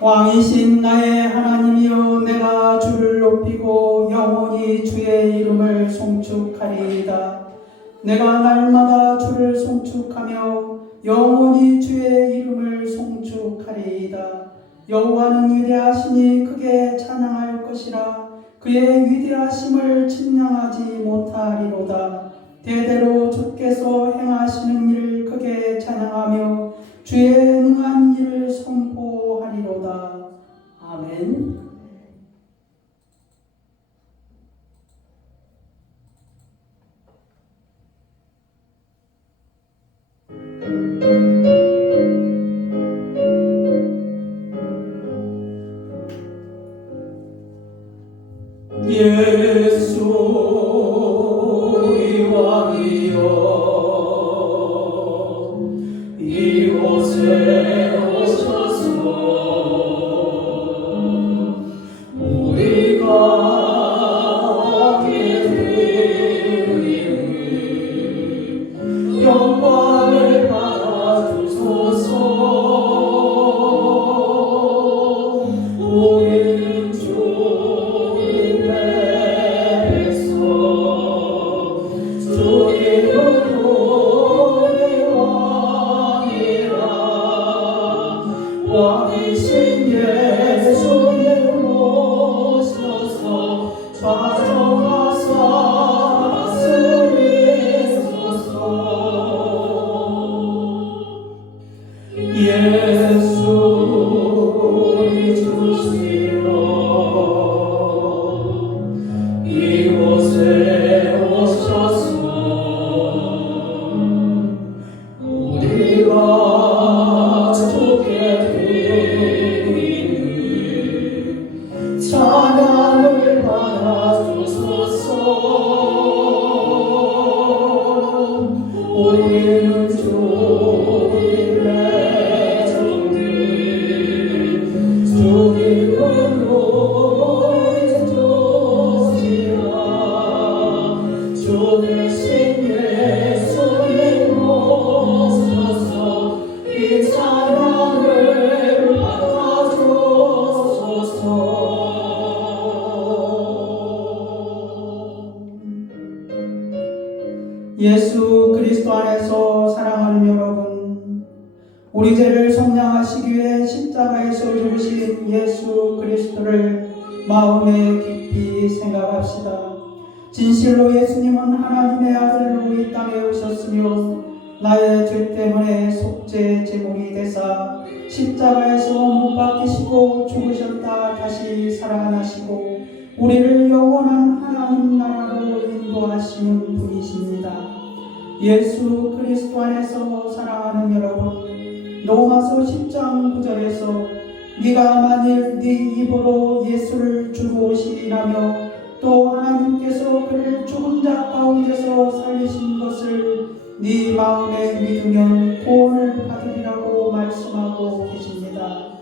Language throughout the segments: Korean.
왕이신 나의 하나님이여, 내가 주를 높이고 영원히 주의 이름을 송축하리이다. 내가 날마다 주를 송축하며 영원히 주의 이름을 송축하리이다. 여호와는 위대하시니 크게 찬양할 것이라. 그의 위대하심을 측량하지 못하리로다. 대대로 주께서 행하시는 일을 크게 찬양하며 주의 능한 일을 선포하리로다. 아멘. 예수 우리 왕이여, 이곳에 오셔서 우리가 함께 드리는 영광을 받아주소서. 우리는 주님의 배에서 주님은 우리 왕이라. 왕이신 예수님 오셔서 좌정하사 다스리소서. 예수 우리 주시여, 이곳에 오셔서 우리가 주께 드리는 찬양을 받아주소서. 우리는 주님의 종들, 주님은 우리 주시라. 주 대신 예수님 오셔서 이 찬양을 받아주소서. 예수 그리스도 안에서 사랑하는 여러분, 우리 죄를 속량하시기 위해 십자가에서 죽으신 예수 그리스도를 마음에 깊이 생각합시다. 진실로 예수님은 하나님의 아들로 이 땅에 오셨으며 나의 죄 때문에 속죄 제물이 되사 십자가에서 못 박히시고 죽으셨다 다시 살아나시고 우리를 영원한 하나님 나라로 인도하시는 분이십니다. 예수 그리스도 안에서 사랑하는 여러분, 로마서 10장 9절에서 네가 만일 네 입으로 예수를 주 모시라며 또 하나님께서 그를 죽은 자 가운데서 살리신 것을 네 마음에 믿으면 구원을 받으리라고 말씀하고 계십니다.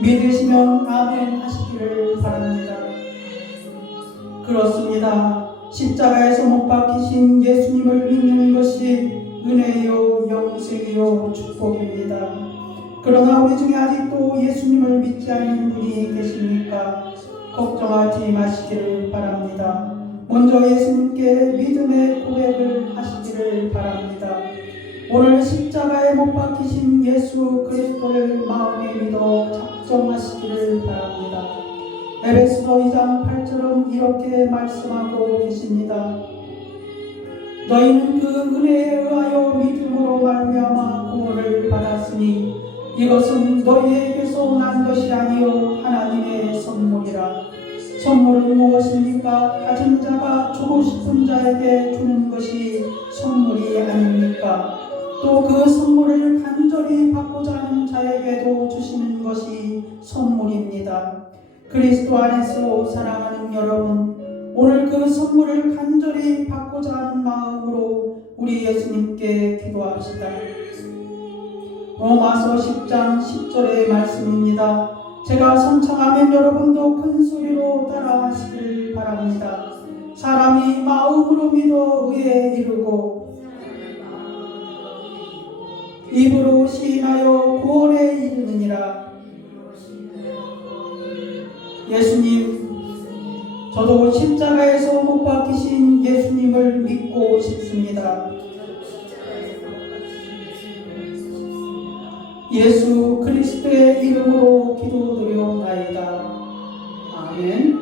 믿으시면 아멘 하시기를 바랍니다. 그렇습니다. 십자가에서 못 박히신 예수님을 믿는 것이 은혜요 영생이요 축복입니다. 그러나 우리 중에 아직도 예수님을 믿지 않는 분이 계십니까? 걱정하지 마시기를 바랍니다. 먼저 예수님께 믿음의 고백을 하시기를 바랍니다. 오늘 십자가에 못 박히신 예수 그리스도를 마음에 믿어 작정하시기를 바랍니다. 에베소서 2장 8절은 이렇게 말씀하고 계십니다. 너희는 그 은혜에 의하여 믿음으로 말미암아 구원을 받았으니 이것은 너희에게서 난 것이 아니요 하나님의 선물이라. 선물은 무엇입니까? 가진 자가 주고 싶은 자에게 주는 것이 선물이 아닙니까? 또 그 선물을 간절히 받고자 하는 자에게도 주시는 것이 선물입니다. 그리스도 안에서 사랑하는 여러분, 오늘 그 선물을 간절히 받고자 하는 마음으로 우리 예수님께 기도합시다. 로마서 10장 10절의 말씀입니다. 제가 선창하면 여러분도 큰 소리로 따라하시길 바랍니다. 사람이 마음으로 믿어 의에 이르고 입으로 시인하여 구원에 이르느니라. 저도 십자가에서 못 박히신 예수님을 믿고 싶습니다. 예수 그리스도의 이름으로 기도드리옵나이다. 아멘.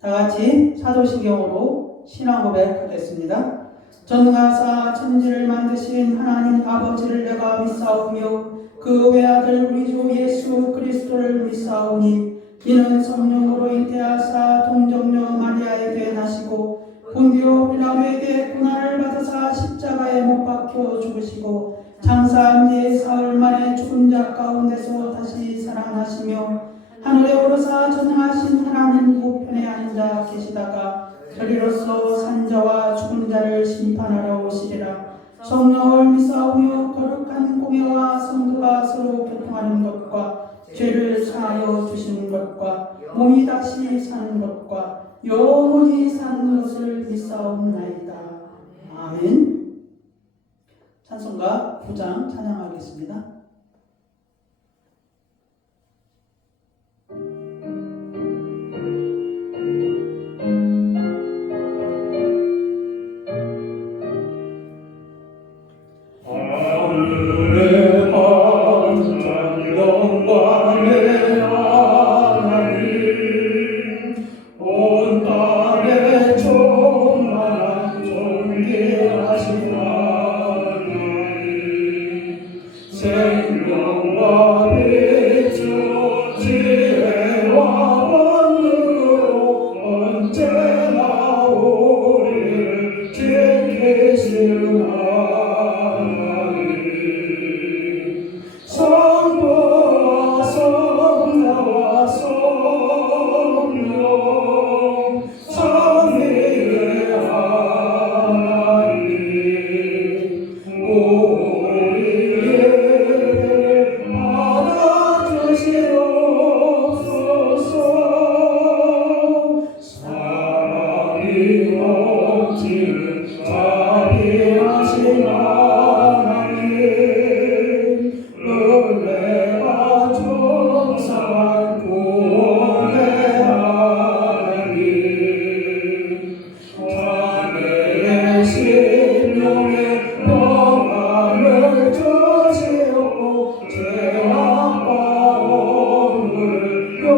다같이 사도신경으로 신앙 고백하겠습니다. 전능하사 천지를 만드신 하나님 아버지를 내가 믿사오며 그 외아들 우리 주 예수 그리스도를 믿사오니 이는 성령으로 잉태하사 동정녀 마리아에게 나시고 본디오 빌라도에게 고난을 받으사 십자가에 못 박혀 죽으시고 장사한 지 사흘 만에 죽은 자 가운데서 다시 살아나시며 하늘에 오르사 전능하신 하나님 우편에 앉아 계시다가 저리로서 산자와 죽은 자를 심판하러 오시리라. 성령을 믿사오며 거룩한 공예와 성도가 서로 교통하는 것과 죄를 사하여 주시는 것과 몸이 다시 사는 것과 영원히 사는 것을 믿사옵나이다. 아멘. 찬송가 9장 찬양하겠습니다.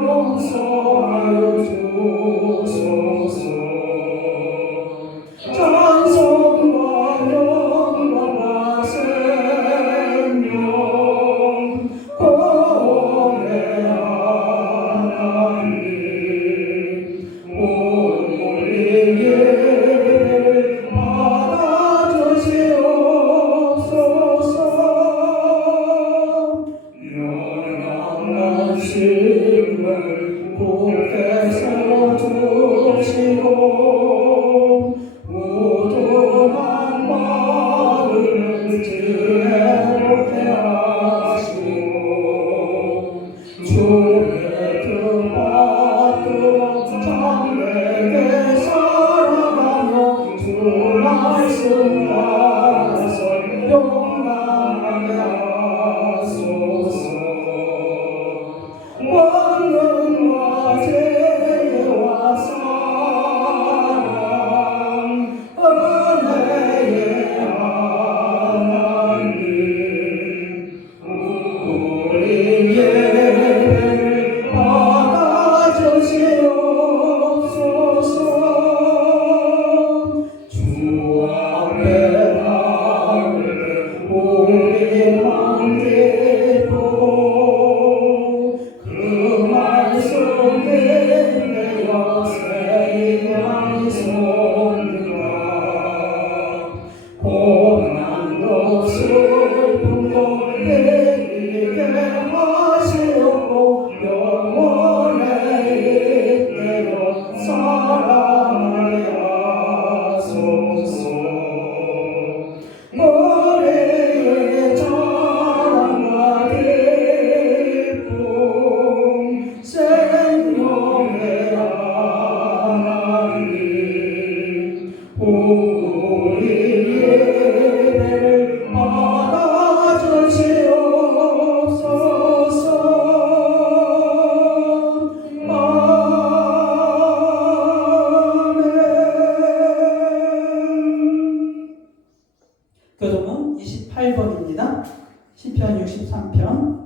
용서하여 주소서. 시편 63편.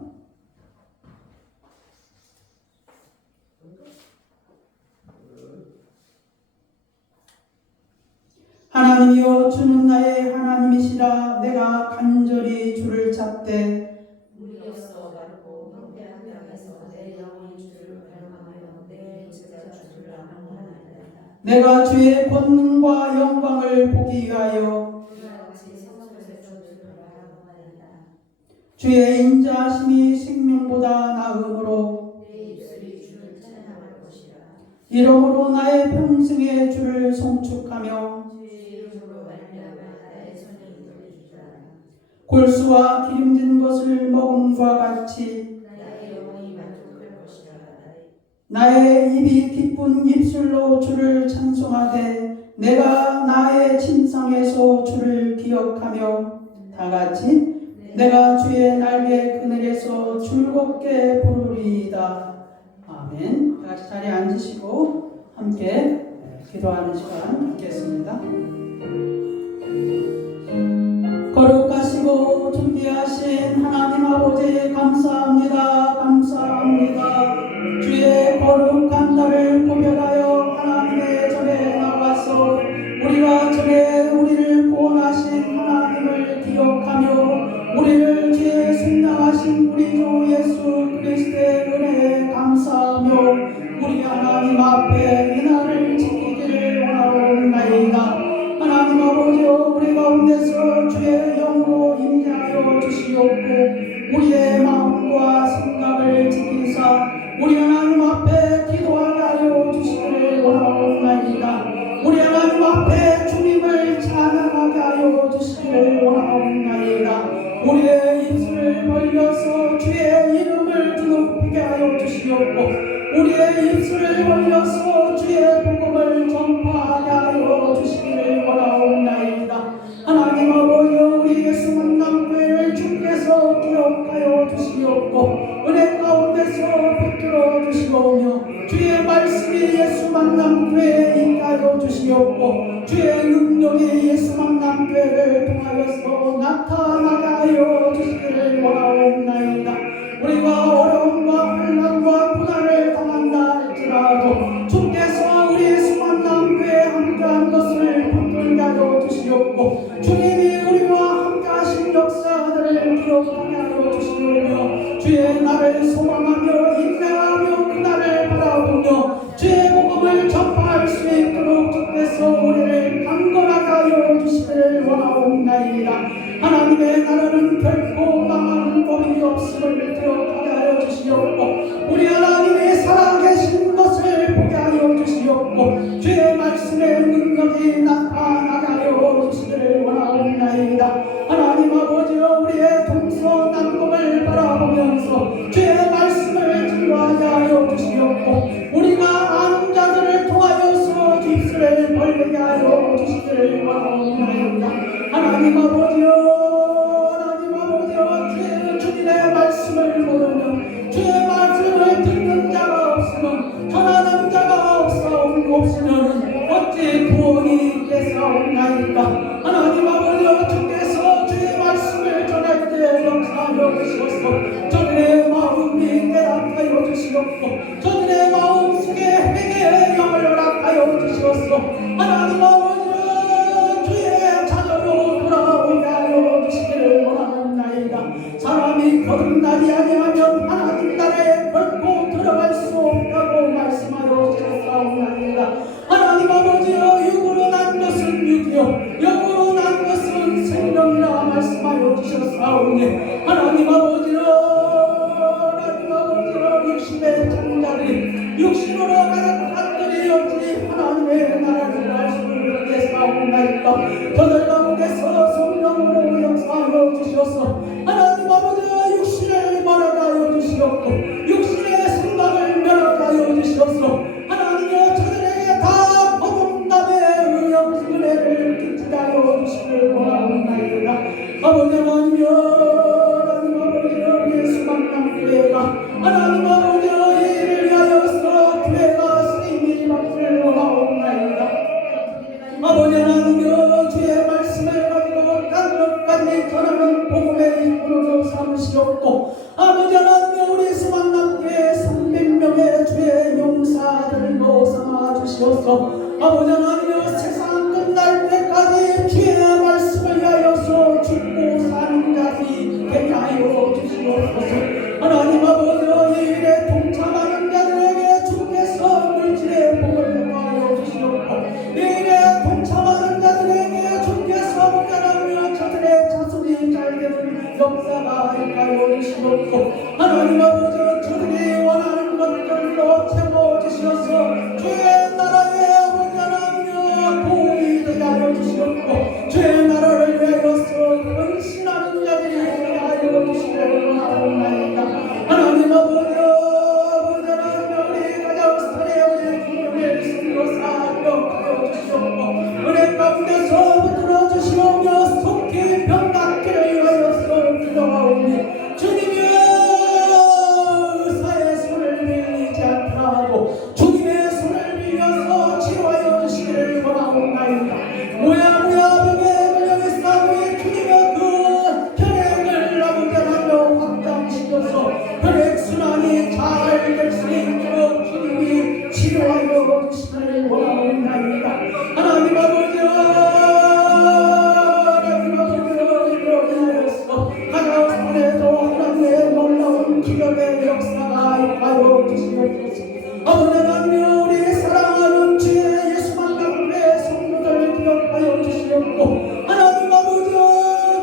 하나님이여 주는 나의 하나님이시라. 내가 간절히 주를 찾되 무리였어 말고 황폐한 땅에서 내 영혼이 주를 갈망하여 내 진짜 주를 악망하나이다. 내가 주의 권능과 영광을 보기 위하여 주의 인자하심이 생명보다 나음으로 내 입술이 주를 찬양할 것이라. 이러므로 나의 평생에 주를 송축하며 주의 이름으로 말미암아 나의 손이 돌려주리라. 골수와 기름진 것을 먹음과 같이 나의 영혼이 만족할 것이라. 나의 입이 기쁜 입술로 주를 찬송하되 내가 나의 침상에서 주를 기억하며 다같이 내가 주의 날개 그늘에서 즐겁게 부르리이다. 아멘. 다같이 자리에 앉으시고 함께 기도하는 시간 갖겠습니다. 거룩하시고 존귀하신 하나님 아버지 감사합니다. 감사합니다. 주의 거룩한 날을 고별하여 하나님의 전에 나와서 우리가 전에 우리를 구원하신 하나님을 기억하며 우리를 주의 승낙하신 우리 주 예수 그리스도의 은혜에 감사하며 우리 하나님 앞에 이 날을 지키기를 원하옵나이다. 하나님 아버지여 우리 가운데서 주의 영으로 임재하여 주시옵고 우리의 마음과 생각을 지키사 우리 하나님 앞에 기도하게 하여 주시기를 원하옵나이다. 우리 하나님 앞에 주님을 찬양하게 하여 주시기를 원하옵나이다. 우리의 입술을 벌려서 주의 이름을 드높이게 하여 주시옵고 우리의 입술을 벌려서 주의 복음을 전파하게 하여 주시기를 원하옵나이다. 하나님 아버지여 우리 예수 만남교회를 주께서 기억하여 주시옵고 은혜 가운데서 붙들어 주시오며 주의 말씀이 예수 만남교회에 있게 하여 주시옵고 주의 능력이 예수 만남교회를 통하여서 나타나게 하여 주시기를 원하옵나이다. 우리가 어려움과 환난과 고난을 당한다 할지라도 주께서 우리 예수 만남교회에 함께한 것을 붙들게 하여 주시옵고 주님이 우리와 함께하신 역사들을 기억하게 하여 주시오며 주의 날을 소망하며 인내하며 그날을 바라보며 주의 복음을 전파할 수 있도록 주께서 우리를 강건하게 하여 주시기를 원하옵나이다. 하나님의 나라는 결코 망하는 법이 없음을 기억하게 하여 주시옵고 우리 하나님의 살아계신 것을 보게 하여 주시옵고 주의 말씀의 능력이 나타나게 하여 주시기를 원하옵나이다. 하나님 아버지여 우리의 동서남북을 바라보면서 주의 말씀을 증거하게 하여 주시옵고 우리가 아는 자들을 통하여서 입술을 벌리게 하여 주시기를 원하옵나이다. 하나님 아버지여 주님의 말씀을 모르며 주의 말씀을 듣는 자가 없으면 전하는 자가 없으면 어찌 구원이 있겠사옵나이까. 하나님 아버지여 주께서 주의 말씀을 전할 때 역사하여 주시옵소서. 저들의 마음이 깨닫하여 주시옵고 저들의 마음속에 회개의 영을 허락하여 주시옵소서. 하나님 아버지여 주의 자녀로 돌아오게 하여 주시기를 원하옵나이다. 사람이 거듭나지 아니하면 하나님 나라에 결코 들어갈 수 없다고 말씀하여 주셨사옵나이다. 하나님 아버지여 육으로 난 것은 육이요 영으로 난 것은 생명이라 말씀하여 주셨사오니 하나님 아버지여 육신의 장자들이 육신으로 가는 것들이 없지 하나님의 나라를 알 수 있겠사옵나이다. 저들 가운데서 성령으로 역사하여 주시옵소서. 하나님 아버지여 육신을 멀어게 하여 주시옵고 육신의 생각을 멀어게 하여 주시옵소서. 하나님여 저들에게 다 거듭남의 은혜를 끼치게 하여 주시기를 원하옵나이다. 아버지 하나님 아버지여 예수 만남교회가 하나님 아버지여 이를 위하여서 교회가 쓰임이 받기를 원하옵나이다. 아버지 하나님여 주의 주시옵소서. 아버지 하나님 세상 끝날 때까지 주의 말씀을 위하여서 죽고 사는 자들이 되게 하여 주시옵소서. 하나님 아버지 이 일에 동참하는 자들에게 주께서 물질의 복을 더하여 주시옵고 이 일에 동참하는 자들에게 주께서 목자라며 저들의 자손이 잘되는 역사가 있하여 주시옵고 하나님 아버지 저들이 원하는 것들로 채워주시옵소서. 주의 나라의 아버지 하나님 도움이 되게 하여 주시옵고 주의 나라를 위하여서 헌신하는 자들이 되게 하여 주시기를 원하옵나이다. 하나님 아버지 하나님 우리 가정스타에 우리 주님의 손으로 사역하여 주시옵고 은혜 가운데서 붙들어 주시오며 속히 병 낫기를 위하여서 기도하오니 주님의 의사의 손을 밀리지 않다 하고 주님의 손을 빌려서 치료하여 주시기를 원하옵나이다. 모야모야 병에 걸려 있사오니 주님의 그 혈액을 아버지하며 확장시켜서 혈액순환이 잘 될 수 있도록 주님이 치료하여 주시기를 원하옵나이다. 하나님 아버지 기적의 역사가 임하여 주시옵소서. 아버지 하나님 우리 사랑하는 주의 예수만 가운데 성도들 기억하여 주시옵고 하나님 아버지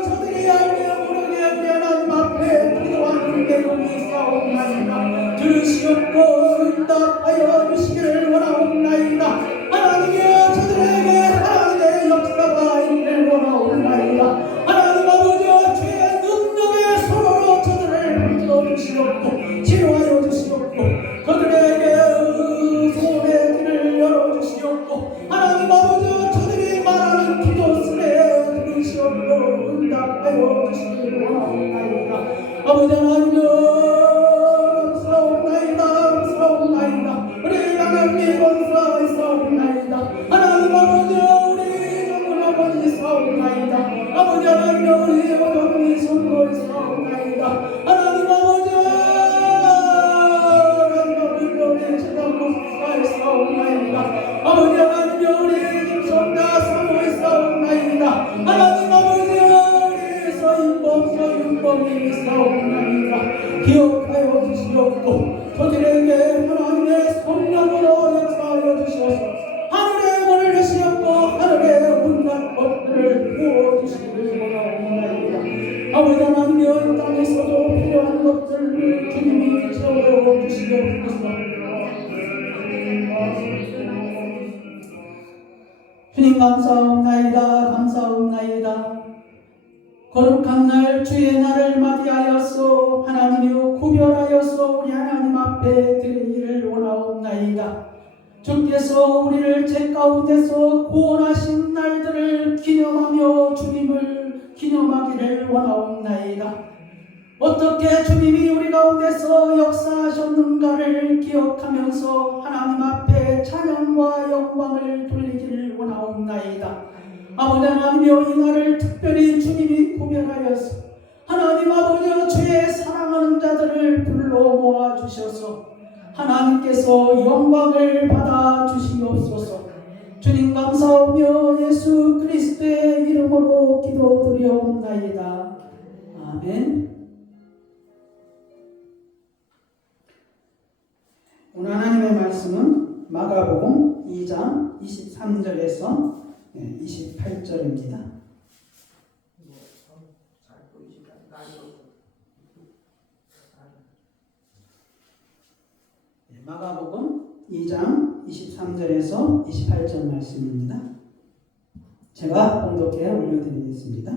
저들이 알게 모르게 하나님 앞에 기도하는 내용이 있사옵나이다. 들으시옵고 응답하여 주시기를 원하옵나이다. 하나님이 저들에게 하나님의 역사가 있기를 원하옵나이다. 하나님 아버지 주의 능력의 손으로 저들을 주시옵고 치료하여 주시옵고 저들에게 소원의 길을 열어주시옵고 하나님 아버지 저들이 말하는 기도 소리에 들으시옵고 응답하여 주시기를 원하옵나이다. 아버지 하나님 사옵나이다 우리 하나님 사옵나이다. 하나님 아버지 우리 정말 아버지 사옵나이다. 아버지 하나님 우리 어머니 손으로 사옵나이다. 하나님 아버지 아버지 하나님 우리 김성자 사모에 싸움나이다. 하나님 아버지 우리 서인범이 싸움나이다. 기억하여 주시옵고 저들에게 하나님의 성령으로 역사하여 주셔서 하늘의 문을 여시옵고 하늘의 온갖 것들을 부어주시기를 원하옵나이다. 아버지 하나님 땅에서도 필요한 것들을 주님이 채워주시옵소서. 주님 감사옵나이다. 거룩한 날 주의 날을 맞이하여서 하나님이여 구별하여서 우리 하나님 앞에 드리기를 원하옵나이다. 주께서 우리를 죄 가운데서 구원하신 날들을 기념하며 주님을 기념하기를 원하옵나이다. 어떻게 주님이 우리 가운데서 역사하셨는가를 기억하면서 하나님 앞에 찬양과 영광을 돌리기를 원하옵나이다. 아버지 하나님이여 이 날을 특별히 주님이 구별하여서 하나님 아버지 주의 사랑하는 자들을 불러 모아 주셔서 하나님께서 영광을 받아 주시옵소서. 주님 감사하며 예수 그리스도의 이름으로 기도드리옵나이다. 아멘. 오늘 하나님의 말씀은 마가복음 2장 23절에서 28절입니다. 마가복음 2장 23절에서 28절 말씀입니다. 제가 봉독해 올려드리겠습니다.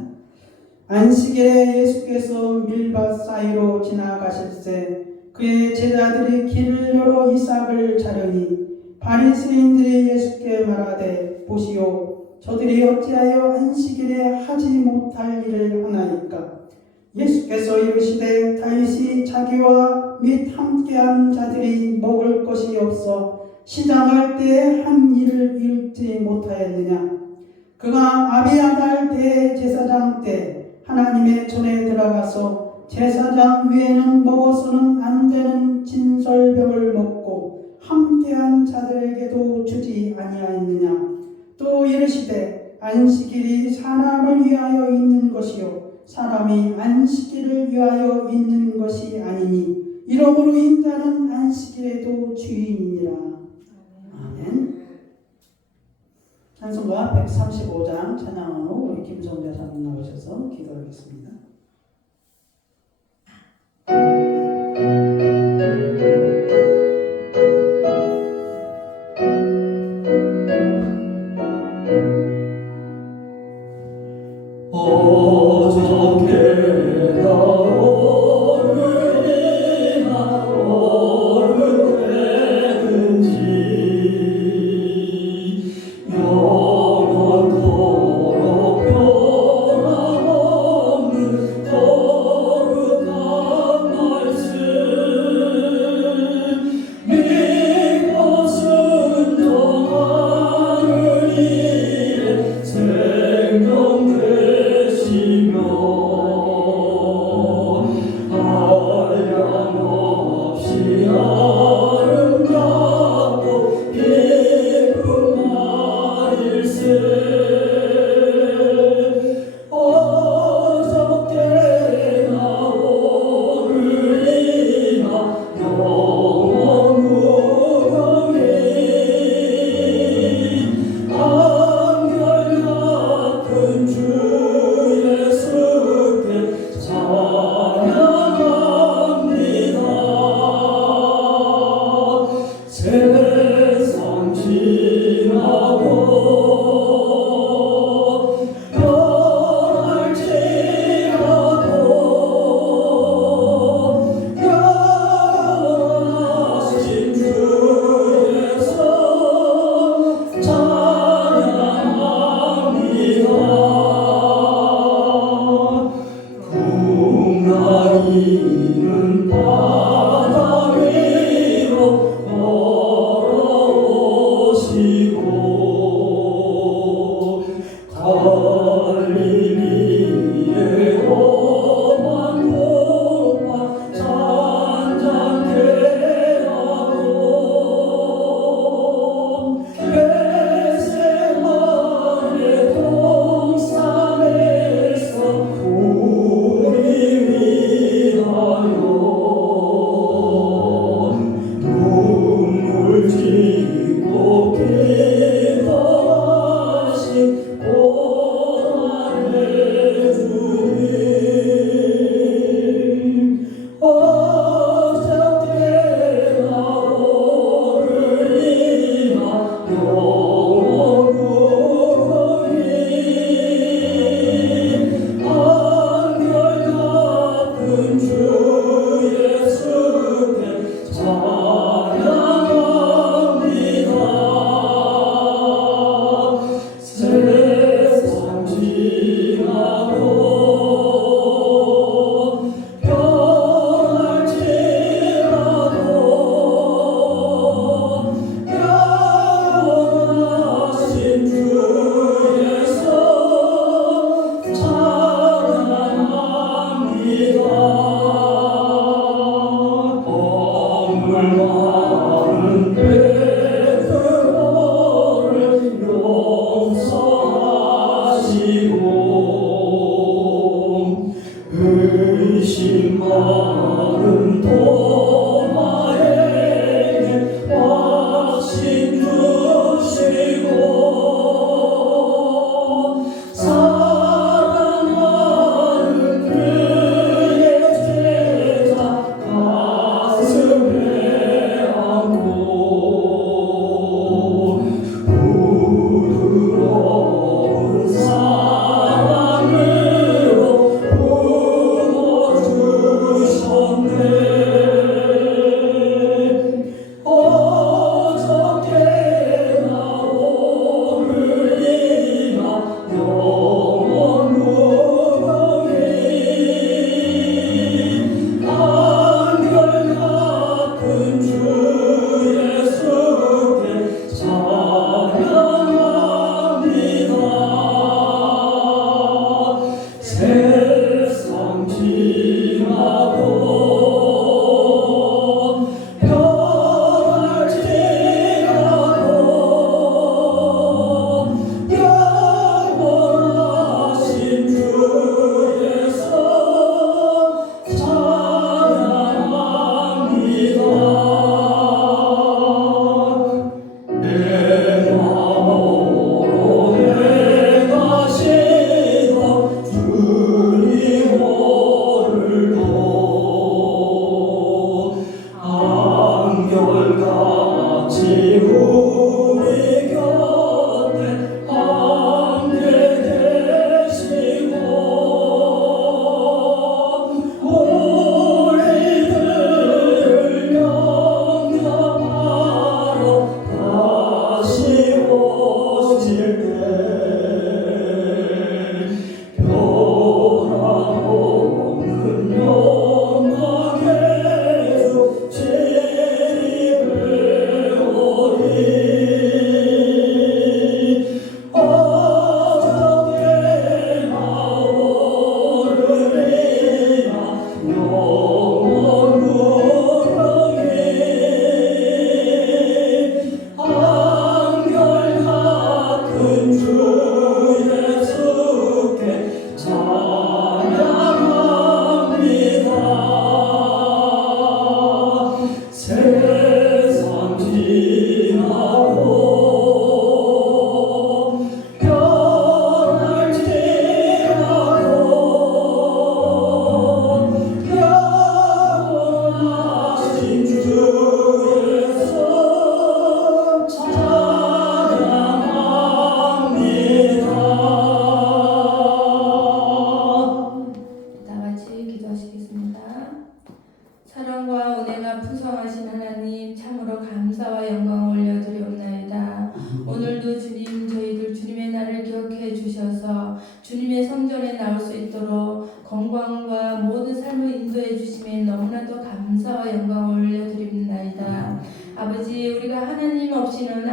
안식일에 예수께서 밀밭 사이로 지나가실새 그의 제자들이 길을 열어 이삭을 자르니 바리새인들이 예수께 말하되 보시오 저들이 어찌하여 안식일에 하지 못할 일을 하나이까. 예수께서 이르시되 다윗이 자기와 및 함께한 자들이 먹을 것이 없어 시장할 때에 한 일을 잃지 못하였느냐. 그가 아비아달 대제사장 때 하나님의 전에 들어가서 제사장 위에는 먹어서는 안 되는 진설병을 먹고 함께한 자들에게도 주지 이르시되 안식일이 사람을 위하여 있는 것이요 사람이 안식일을 위하여 있는 것이 아니니 이러므로 인자는 안식일에도 주인이니라. 아멘. 찬송가 135장 찬양으로 우리 김성대 사님 나오셔서 기도하겠습니다. 영원토록 변함없는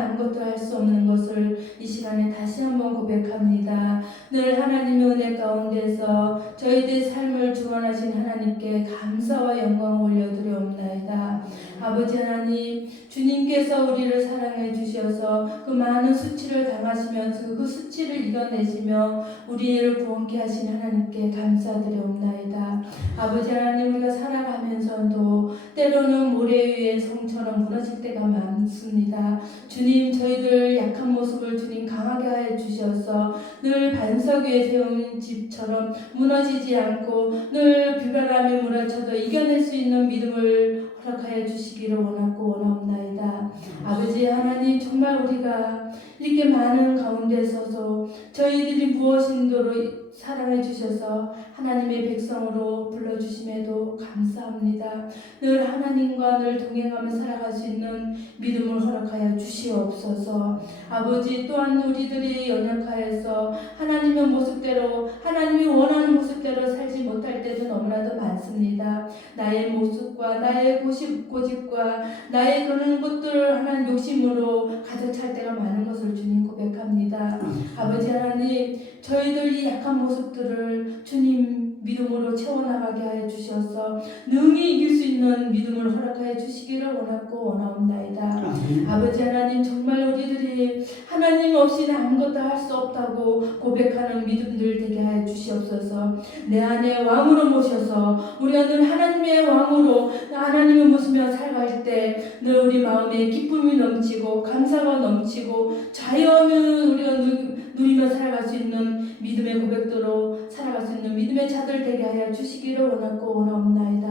아무것도 할 수 없는 것을 이 시간에 다시 한번 고백합니다. 늘 하나님의 은혜 가운데서 저희들의 삶을 주관하신 하나님께 감사와 영광을 올려드려옵나이다. 아버지 하나님, 주님께서 우리를 사랑해 주셔서 그 많은 수치를 당하시면서 그 수치를 이겨내시며 우리를 구원케 하신 하나님께 감사드려옵나이다. 아버지 하나님, 우리가 살아가면서도 때로는 모래 위에 성처럼 무너질 때가 많습니다. 주님, 저희들 약한 모습을 주님 강하게 하여 주셔서 늘 반석 위에 세운 집처럼 무너지지 않고 늘 비바람에 몰아쳐도 이겨낼 수 있는 믿음을 허락하여 주시기를 원하고 원하옵나이다. 아버지 하나님, 정말 우리가 이렇게 많은 가운데 서서 저희들이 무엇인도로 사랑해 주셔서 하나님의 백성으로 불러주심에도 감사합니다. 늘 하나님과 늘 동행하며 살아갈 수 있는 믿음을 허락하여 주시옵소서. 아버지, 또한 우리들이 연약하여서 하나님의 모습대로 하나님이 원하는 모습대로 살지 못할 때도 너무나도 많습니다. 나의 모습과 나의 고집과 나의 그런 것들을 하나님 욕심으로 가득 찰 때가 많은 것을 주님 고백합니다. 아버지 하나님, 저희들 이 약한 모습들을 주님 믿음으로 채워나가게 하여 주셔서 능히 이길 수 있는 믿음을 허락하여 주시기를 원하고 원하옵나이다. 아버지 하나님, 정말 우리들이 하나님 없이는 아무것도 할 수 없다고 고백하는 믿음들 되게 하여 주시옵소서. 내 안에 왕으로 모셔서 우리가 늘 하나님의 왕으로 하나님을 모시며 살아갈 때 늘 우리 마음에 기쁨이 넘치고 감사가 넘치고 자유하면 우리가 누리며 살아갈 수 있는 믿음의 고백도로 살아갈 수 있는 믿음의 자들 되게 하여 주시기를 원하고 원하옵나이다.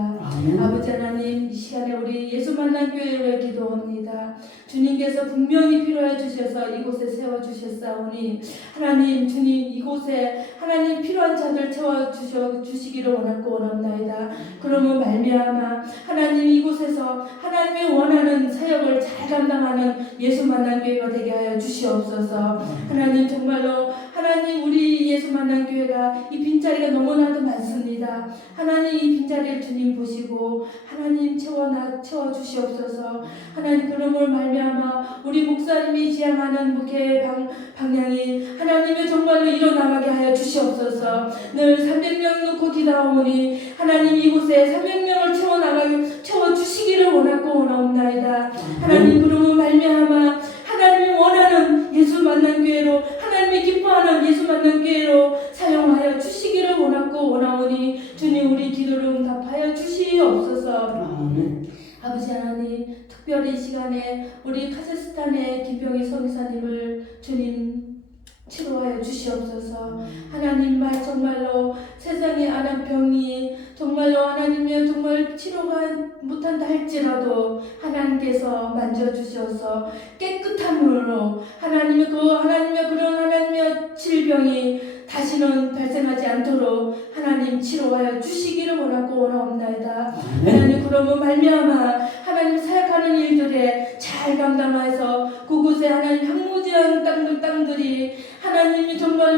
아버지 하나님, 이 시간에 우리 예수 만난 교회를 기도합니다. 주님께서 분명히 필요해 주셔서 이곳에 세워주셨사오니 하나님, 주님 이곳에 하나님 필요한 자들 채워주시기를 원하고 원하옵나이다. 그러면 말미암아 하나님 이곳에서 하나님이 원하는 사역을 잘 감당하는 예수 만난 교회가 되게 하여 주시옵소서. 하나님, 정말로 하나님, 우리 예수 만난 교회가 이 빈자리가 너무나도 많습니다. 하나님, 이 빈자리를 주님 보시고 하나님 채워주시옵소서. 하나님, 그러므로 말미암아 우리 목사님이 지향하는 목회의 방향이 하나님의 정말로 일어나가게 하여 주시옵소서. 늘 300명 놓고 기도하오니 하나님 이곳에 300명을 채워주시기를 원하고 원하옵나이다. 하나님, 그러므로 말미암아 하나님이 원하는 예수 만난 교회로, 하나님이 기뻐하는 예수 만난 교회로 사용하여 주시기를 원하고 원하오니 주님 우리 기도를 응답하여 주시옵소서. 아버지 하나님, 특별히 이 시간에 우리 카자흐스탄의 김병희 선교사님을 주님 치료하여 주시옵소서. 하나님, 정말로 세상에 안한 병이 정말로 하나님이여 정말 치료가 못한다 할지라도 하나님께서 만져주셔서 깨끗함으로 하나님의 그런 하나님의 질병이 다시는 발생하지 않도록 하나님 치료하여 주시기를 원하고 원하옵나이다. 하나님, 그러면 말미암아 하나님 사역하는 일들에 잘 감당해서 그곳에 하나님 향무지한 땅들이 하나님이 정말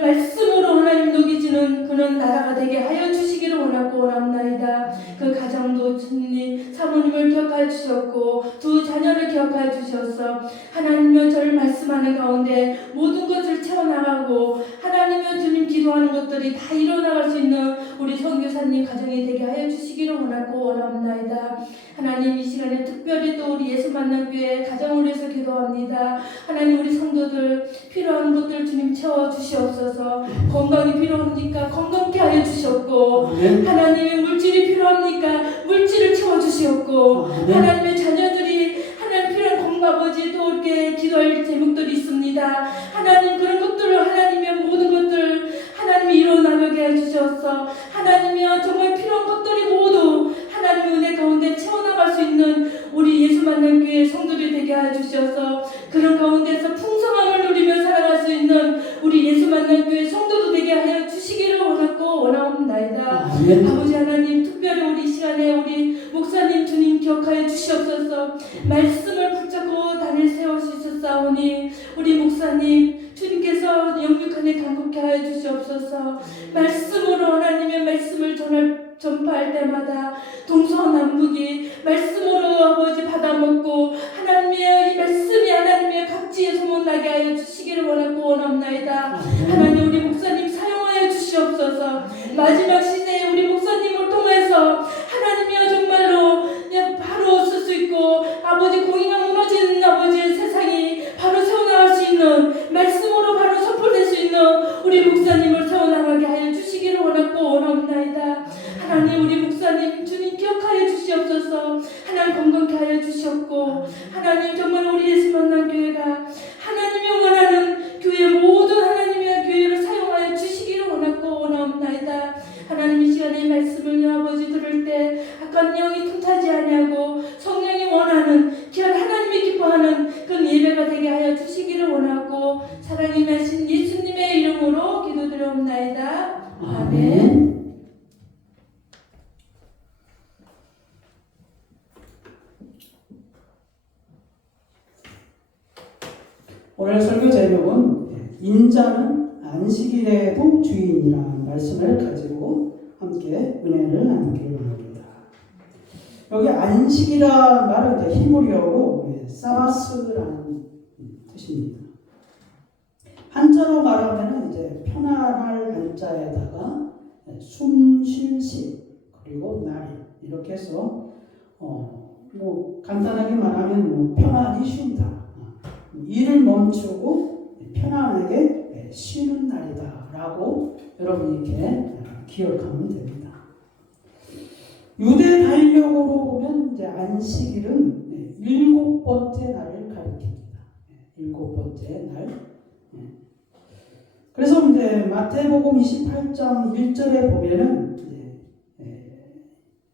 말씀으로 하나님 녹이지는 그런 나라가 되게 하여 주시기를 원하고 원합나이다. 그 가정도 주님 사모님을 기억하여 주셨고 두 자녀를 기억하여 주셔서 하나님여 저를 말씀하는 가운데 모든 것을 채워나가고 하나님여 주님 기도하는 것들이 다 일어나갈 수 있는 우리 선교사님 가정이 되게 하여 주시기를 원하고 원합나이다. 하나님, 이 시간에 특별히 또 우리 예수 만난 교회 가정을 위해서 기도합니다. 하나님, 우리 성도들 필요한 것들 주님 채워주시옵소서. 건강이 필요합니까? 건강케 하여 주셨고, 하나님의 물질이 필요합니까? 물질을 채워주시옵고, 하나님의 자녀들이 하나님 필요한 건강 아버지 또 이렇게 기도할 제목들이 있습니다. 하나님, 그런 것들을 하나님의 모든 것들 하나님이 일어나게 해주셔서 하나님이여 정말 필요한 것들이 모두 하나님의 은혜 가운데 채워나갈 수 있는 우리 예수 만난 교회 성도들이 되게 해주셔서 그런 가운데서 풍성함을 누리며 살아갈 수 있는 우리 예수 만난 교회 성도도 되게 하여 주시기를 원하고 원하옵나이다. 아버지 하나님, 특별히 우리 시간에 우리 목사님 주님 기억하여 주시옵소서. 말씀을 붙잡고 다닐 세워주셨사오니 우리 목사님 주님께서 영육하게 강국케 하여 주시옵소서. 말씀으로 하나님의 말씀을 전파할 때마다 동서남북이 말씀으로 아버지 받아먹고 하나님의 오늘 설교 제목은 인자는 안식일에도 주인이라는 말씀을 가지고 함께 은혜를 나누기를 원합니다. 여기 안식이라는 말은 이제 히브리어로 사바스라는 뜻입니다. 한자로 말하면 이제 편안할 안자에다가 숨 쉴 시 그리고 날이 이렇게 해서 뭐 간단하게 말하면 뭐 편안히 쉰다. 일을 멈추고 편안하게 쉬는 날이다라고 여러분이 이렇게 기억하면 됩니다. 유대 달력으로 보면 이제 안식일은 7번째 날을 가리킵니다. 7번째 날. 그래서 이제 마태복음 28장 1절에 보면은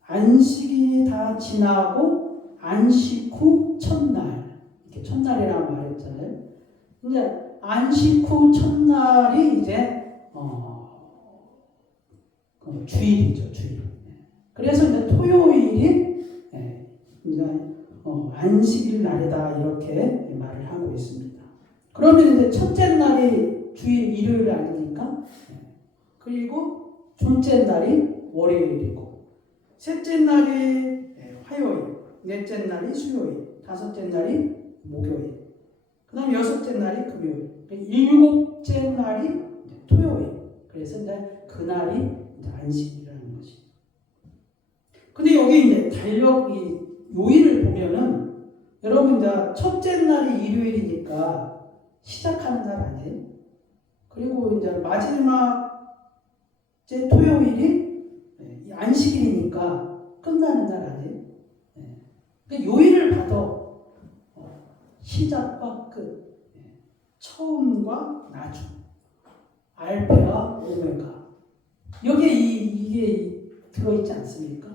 안식이 다 지나고 안식 후 첫날 이렇게 첫날이라고 말했잖아요. 근데 안식 후 첫날이 이제 주일이죠, 주일. 그래서 이제 토요일이 이제 안식일 날이다 이렇게 말을 하고 있습니다. 그러면 이제 첫째 날이 주일 일요일 아닙니까? 그리고 둘째 날이 월요일이고, 셋째 날이 화요일, 넷째 날이 수요일, 다섯째 날이 목요일, 그 다음에 여섯째 날이 금요일, 일곱째 날이 토요일. 그래서 이제 그날이 이제 안식이라는 것이. 근데 여기 이제 달력이 요일을 보면은 여러분 이제 첫째 날이 일요일이니까 시작하는 날 아니에요? 그리고 이제 마지막째 토요일이 안식일이니까 끝나는 날 아니에요? 그러니까 요일을 봐도 시작과 끝, 처음과 나중, 알파와 오메가 여기에 이게 들어있지 않습니까?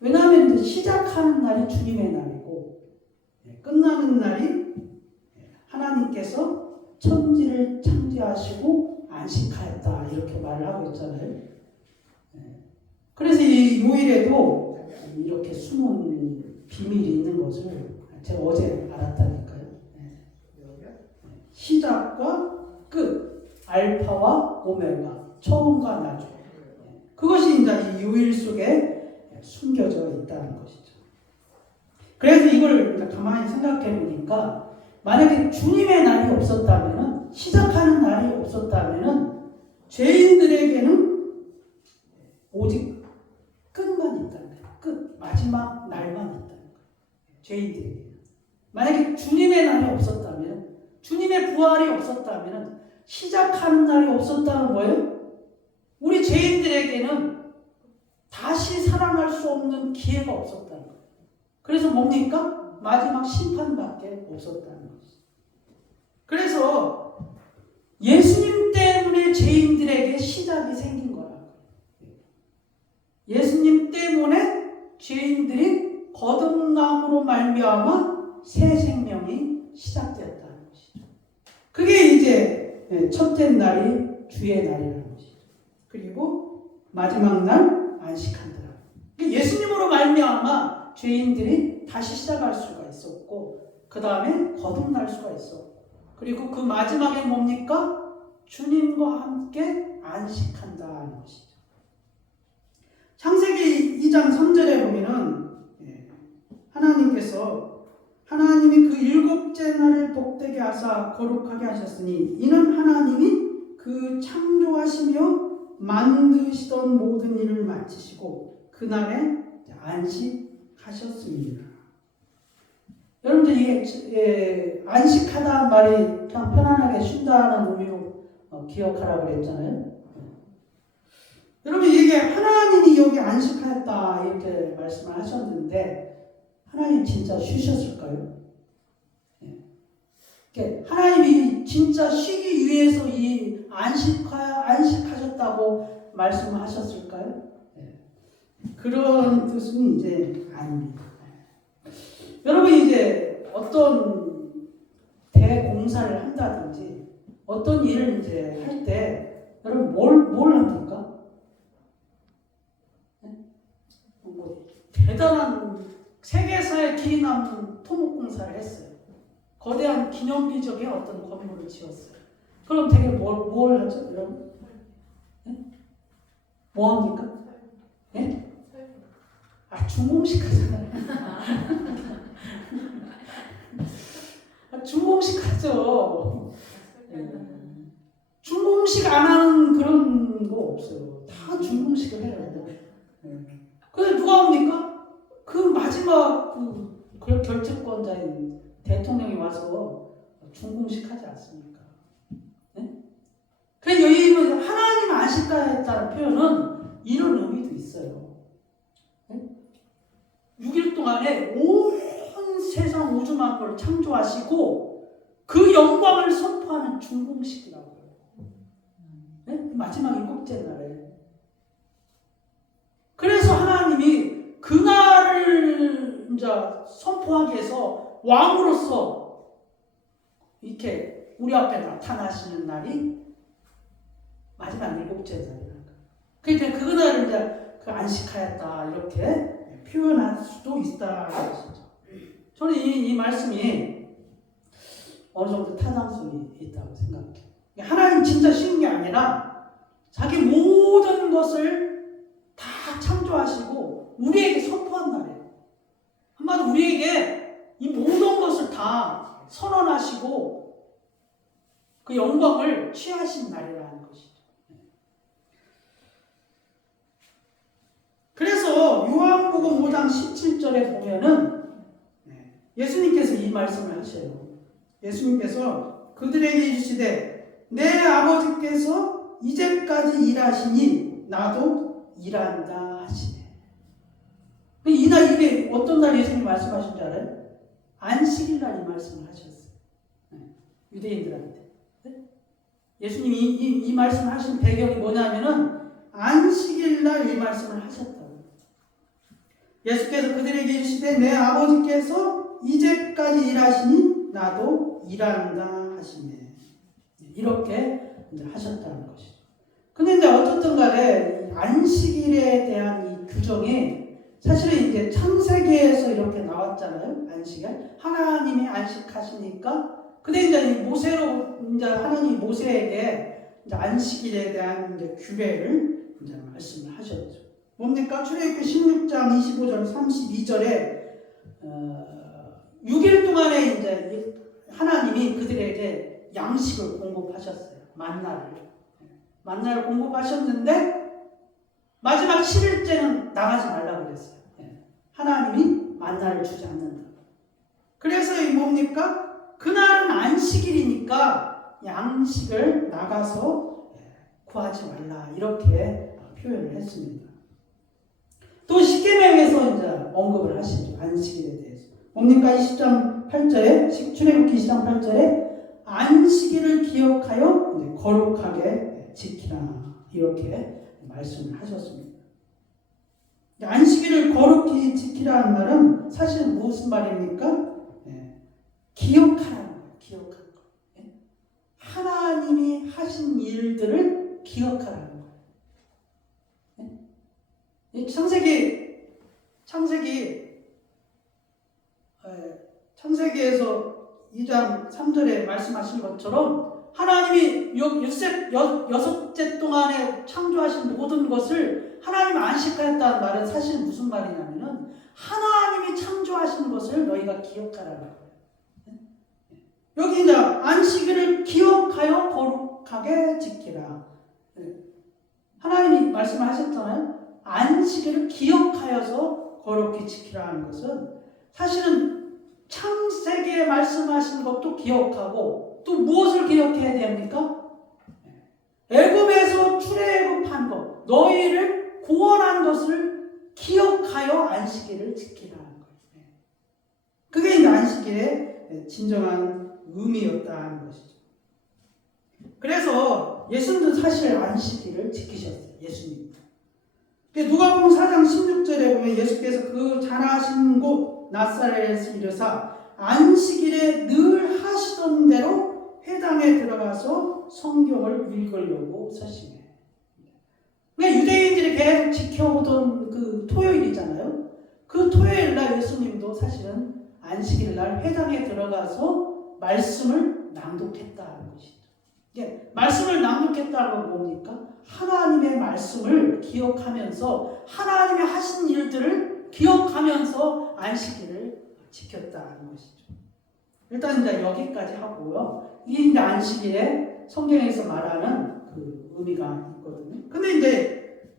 왜냐하면 이제 시작하는 날이 주님의 날이고 끝나는 날이 하나님께서 천지를 창조하시고 안식하였다 이렇게 말을 하고 있잖아요. 그래서 이 요일에도 이렇게 숨은 비밀이 있는 것을 제가 어제 알았다니까요. 시작과 끝, 알파와 오메가, 처음과 나중. 그것이 이제 이 요일 속에 숨겨져 있다는 것이죠. 그래서 이걸 가만히 생각해 보니까 만약에 주님의 날이 없었다면, 시작하는 날이 없었다면 죄인들에게는 오직 끝만 있다는 거예요. 끝, 마지막 날만 있다는 거예요. 죄인들에게. 만약에 주님의 날이 없었다면, 주님의 부활이 없었다면, 시작하는 날이 없었다는 거예요. 우리 죄인들에게는 다시 살아날 수 없는 기회가 없었다는 거예요. 그래서 뭡니까? 마지막 심판밖에 없었다는 것이죠. 그래서 예수님 때문에 죄인들에게 시작이 생긴 거라고. 예수님 때문에 죄인들이 거듭남으로 말미암아 새 생명이 시작되었다는 것이죠. 그게 이제 첫째 날이 주의 날이라는 것이죠. 그리고 마지막 날 안식한다. 예수님으로 말미암아 죄인들이 다시 시작할 수가 있었고, 그 다음에 거듭날 수가 있었고, 그리고 그 마지막에 뭡니까? 주님과 함께 안식한다는 것이죠. 창세기 2장 3절에 보면은 하나님이 그 일곱째 날을 복되게 하사 거룩하게 하셨으니 이는 하나님이 그 창조하시며 만드시던 모든 일을 마치시고 그날에 안식하셨습니다. 여러분들 이게 안식하다는 말이 그냥 편안하게 쉰다는 의미로 기억하라고 그랬잖아요. 여러분 이게 하나님이 여기 안식하였다 이렇게 말씀을 하셨는데 하나님 진짜 쉬셨을까요? 하나님이 진짜 쉬기 위해서 이 안식하셨다고 말씀을 하셨을까요? 그런 뜻은 이제 아닙니다. 여러분 이제 어떤 대공사를 한다든지 어떤 일을 이제 할 때 여러분 뭘 합니까? 뭐 대단한 세계사에 길이 남는 토목공사를 했어요. 거대한 기념비적의 어떤 건물을 지었어요. 그럼 되게 뭘 하죠? 여러분? 네? 뭐 합니까? 네? 준공식 하잖아요. 준공식 하죠. 준공식 안 하는 그런 거 없어요. 다 준공식을 해요. 근데 누가 합니까? 그 마지막 그 결재권자인 대통령이 와서 준공식 하지 않습니까? 네? 그래서 여기 하나님 아실까 했다는 표현은 이런 의미도 있어요. 네? 6일 동안에 온 세상 우주 만물을 창조하시고 그 영광을 선포하는 준공식이라고요. 네? 마지막 일곱째 날에. 그래서 하나님이 그날을 이제 선포하기 위해서 왕으로서 이렇게 우리 앞에 나타나시는 날이 마지막 일곱째 날이라는 거예요. 그러니까 그날을 이제 그 안식하였다 이렇게 표현할 수도 있다. 저는 이 말씀이 어느 정도 타당성이 있다고 생각해요. 하나님 진짜 쉬운 게 아니라 자기 모든 것을 다 창조하시고 우리에게 선포한 날이에요. 한마디로 우리에게 이 모든 것을 다 선언하시고 그 영광을 취하신 날이라는 것이죠. 그래서 요한복음 5장 17절에 보면은 예수님께서 이 말씀을 하셔요. 예수님께서 그들에게 이르시되 내 아버지께서 이제까지 일하시니 나도 일한다 하시네. 이날 이게 어떤 날 예수님 말씀하신 줄 알아요? 안식일 날 이 말씀을 하셨어요. 유대인들한테. 예수님이 이 말씀을 하신 배경이 뭐냐면은 안식일 날 이 말씀을 하셨다고. 예수께서 그들에게 이르시되 내 아버지께서 이제까지 일하시니 나도 일한다 하시네. 이렇게 이제 하셨다는 것이죠. 근데 이제 어쨌든 간에 안식일에 대한 이 규정이 사실은 이제 창세기에서 이렇게 나왔잖아요. 안식일. 하나님이 안식하시니까. 근데 이제 이 모세로 이제 하나님이 모세에게 이제 안식일에 대한 이제 규례를 이제 말씀을 하셨죠. 뭡니까? 출애굽기 16장 25절 32절에 6일 동안에 이제 하나님이 그들에게 양식을 공급하셨어요. 만나를 공급하셨는데 마지막 7일째는 나가지 말라고 그랬어요. 하나님이 만나를 주지 않는다. 그래서 이 뭡니까? 그날은 안식일이니까 양식을 나가서 구하지 말라 이렇게 표현을 했습니다. 또 십계명에서 이제 언급을 하시죠. 안식일에 대해서. 뭡니까? 20장 8절에 출애굽기 20장 8절에 안식일을 기억하여 이제 거룩하게 지키라 이렇게 말씀을 하셨습니다. 안식일을 거룩히 지키라는 말은 사실 무슨 말입니까? 기억하라는 거예요. 기억하는 거. 하나님이 하신 일들을 기억하라는 거예요. 창세기에서 2장 3절에 말씀하신 것처럼 하나님이 여섯째 동안에 창조하신 모든 것을 하나님 안식하였다는 말은 사실 무슨 말이냐면은 하나님이 창조하신 것을 너희가 기억하라는 거예요. 여기 이제 안식일을 기억하여 거룩하게 지키라. 하나님이 말씀하셨잖아요. 안식일을 기억하여서 거룩히 지키라는 것은 사실은 창세기에 말씀하신 것도 기억하고 또 무엇을 기억해야 됩니까? 애굽에서 출애굽한 것, 너희를 구원한 것을 기억하여 안식일을 지키라는 거예요. 그게 이제 안식일의 진정한 의미였다는 것이죠. 그래서 예수님도 사실 안식일을 지키셨어요. 예수님. 누가복음 4장 16절에 보면 예수께서 그 자라신 곳 나사렛에서 이르사 안식일에 늘 하시던 대로 회당에 들어가서 성경을 읽으려고 서시네. 그러니까 유대인들이 계속 지켜오던 그 토요일이잖아요. 그 토요일 날 예수님도 사실은 안식일 날 회당에 들어가서 말씀을 낭독했다는 것이죠. 예, 말씀을 낭독했다는 건 뭡니까? 하나님의 말씀을 기억하면서 하나님의 하신 일들을 기억하면서 안식일을 지켰다는 것이죠. 일단 이제 여기까지 하고요. 이게 이제 안식일에 성경에서 말하는 그 의미가 있거든요. 근데 이제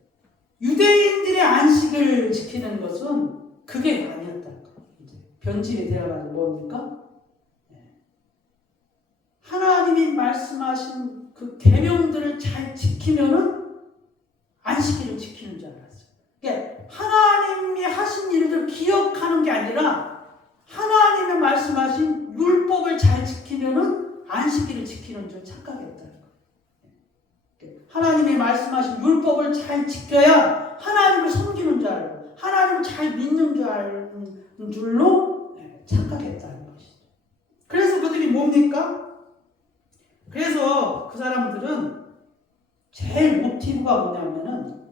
유대인들의 안식을 지키는 것은 그게 아니었다는 거예요. 이제 변질이 되어가지고 뭡니까? 하나님이 말씀하신 그 계명들을 잘 지키면은 안식일을 지키는 줄 알았어요. 그러니까 하나님이 하신 일을 기억하는 게 아니라 하나님의 말씀하신 율법을 잘 지키면은 안식일을 지키는 줄 착각했다는 거예요. 하나님이 말씀하신 율법을 잘 지켜야 하나님을 섬기는 줄 알고 하나님을 잘 믿는 줄 아는 줄로 착각했다는 것이죠. 그래서 그들이 뭡니까? 그래서 그 사람들은 제일 모티브가 뭐냐면은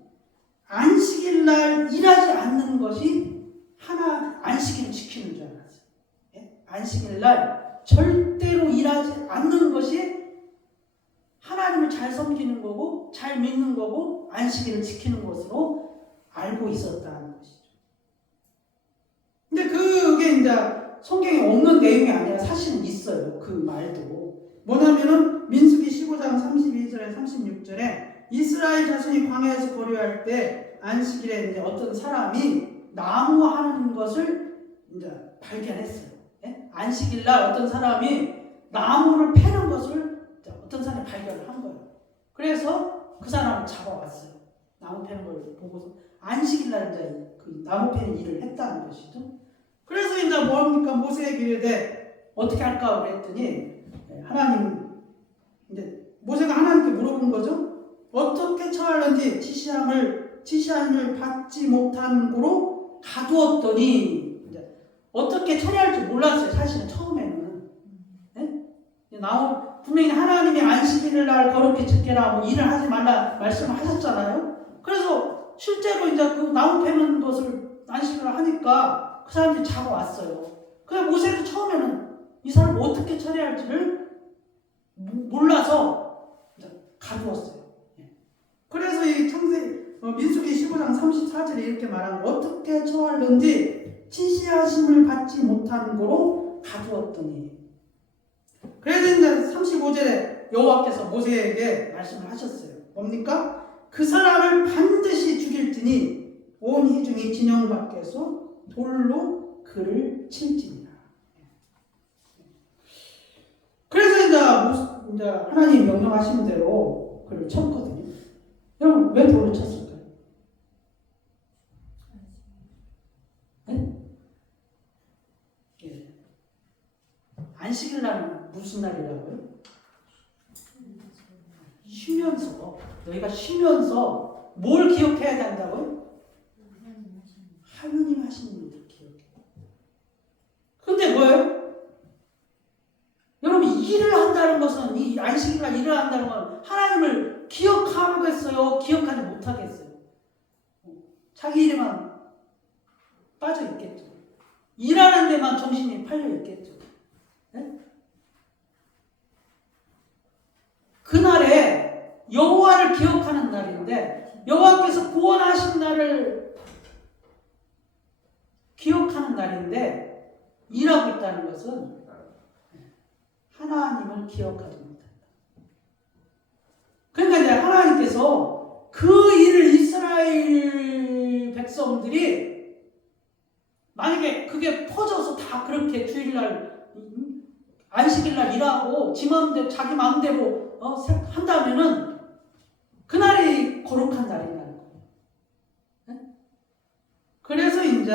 안식일 날 일하지 않는 것이 안식일을 지키는 줄 알았어요. 예? 안식일 날 절대로 일하지 않는 것이 하나님을 잘 섬기는 거고 잘 믿는 거고 안식일을 지키는 것으로 알고 있었다는 것이죠. 근데 그게 이제 성경에 없는 내용이 아니라 사실은 있어요. 그 말도. 뭐냐면은 민수기 15장 32절에 36절에 이스라엘 자손이 광야에서 거류할 때 안식일에 이제 어떤 사람이 나무 하는 것을 이제 발견했어요. 예? 안식일 날 어떤 사람이 나무를 패는 것을 어떤 사람이 발견을 한 거예요. 그래서 그 사람을 잡아왔어요. 나무 패는 걸 보고서 안식일 날 이제 그 나무 패는 일을 했다는 것이죠. 그래서 이제 뭡니까? 모세에게 이르되 어떻게 할까 그랬더니 하나님, 이제 모세가 하나님께 물어본 거죠. 어떻게 처하는지 지시함을 받지 못한 고로 가두었더니 이제 어떻게 처리할지 몰랐어요. 사실은 처음에는. 네? 분명히 하나님이 안식일을 날 거룩히 지켜라, 뭐 일을 하지 말라 말씀을 하셨잖아요. 그래서 실제로 이제 그 나무 패는 것을 안식일을 하니까 그 사람들이 잡아왔어요. 그래서 모세도 처음에는 이 사람을 어떻게 처리할지를 몰라서 가두었어요. 그래서 이 민수기 15장 34절에 이렇게 말한 거 어떻게 처하는지 지시하심을 받지 못한 거로 가두었더니 그래서 이제 35절에 여호와께서 모세에게 말씀을 하셨어요. 뭡니까? 그 사람을 반드시 죽일지니 온 회중이 진영 밖에서 돌로 그를 칠지니라. 그래서 이제 하나님 명령하신 대로 그를 쳤거든요. 여러분 왜 돌로 쳤을까요? 네? 예. 안식일 날은 무슨 날이라고요? 쉬면서 너희가 쉬면서 뭘 기억해야 된다고요? 하나님 하신 일을 기억해. 근데 뭐예요? 여러분 일을 한다는 것은 이 안식일날 일을 한다는 건 하나님을 기억하겠어요? 기억하지 못하겠어요? 자기 일에만 빠져 있겠죠. 일하는 데만 정신이 팔려 있겠죠. 네? 그날에 여호와를 기억하는 날인데 여호와께서 구원하신 날을 기억하는 날인데 일하고 있다는 것은 하나님을 기억하지 못한다. 그러니까 이제 하나님께서 그 일을 이스라엘 백성들이 만약에 그게 퍼져서 다 그렇게 주일날 안식일날 일하고 자기 마음대로 한다면은 그날이 거룩한 날이라는 거예요. 네? 그래서 이제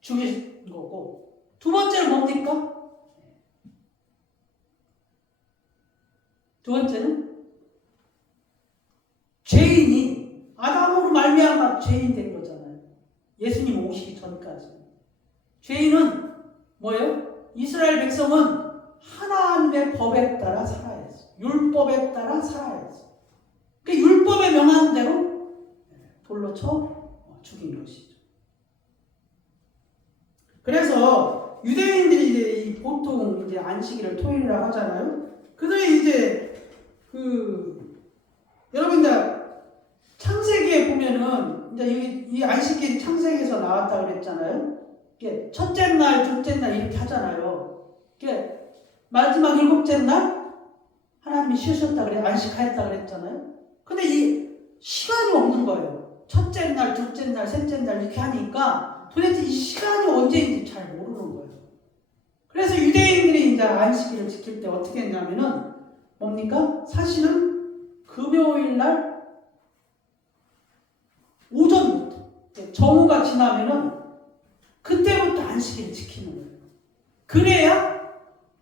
죽인 거고 두 번째는 뭡니까? 두 번째는 죄인이 아담으로 말미암아 죄인 된 거잖아요. 예수님 오시기 전까지. 죄인은 뭐예요? 이스라엘 백성은 하나님의 법에 따라 살아야 했어. 율법에 따라 살아야 했어. 그 율법에 명한 대로 돌로 쳐 죽인 것이죠. 그래서 유대인들이 이제 보통 이제 안식일을 토요일이라고 하잖아요. 그들이 이제 여러분 이제 창세기에 보면은 이제 이 안식일이 창세기에서 나왔다 그랬잖아요. 이게 첫째 날, 둘째 날 이렇게 하잖아요. 이게 마지막 일곱째 날 하나님이 쉬셨다 그래 안식하였다 그랬잖아요. 근데 이 시간이 없는 거예요. 첫째 날, 둘째 날, 셋째 날 이렇게 하니까 도대체 이 시간이 언제인지 잘 모르는 거예요. 그래서 유대인들이 이제 안식일을 지킬 때 어떻게 했냐면은 뭡니까? 사실은 금요일 날 오전부터 정오가 지나면은 그때부터 안식일을 지키는 거예요. 그래야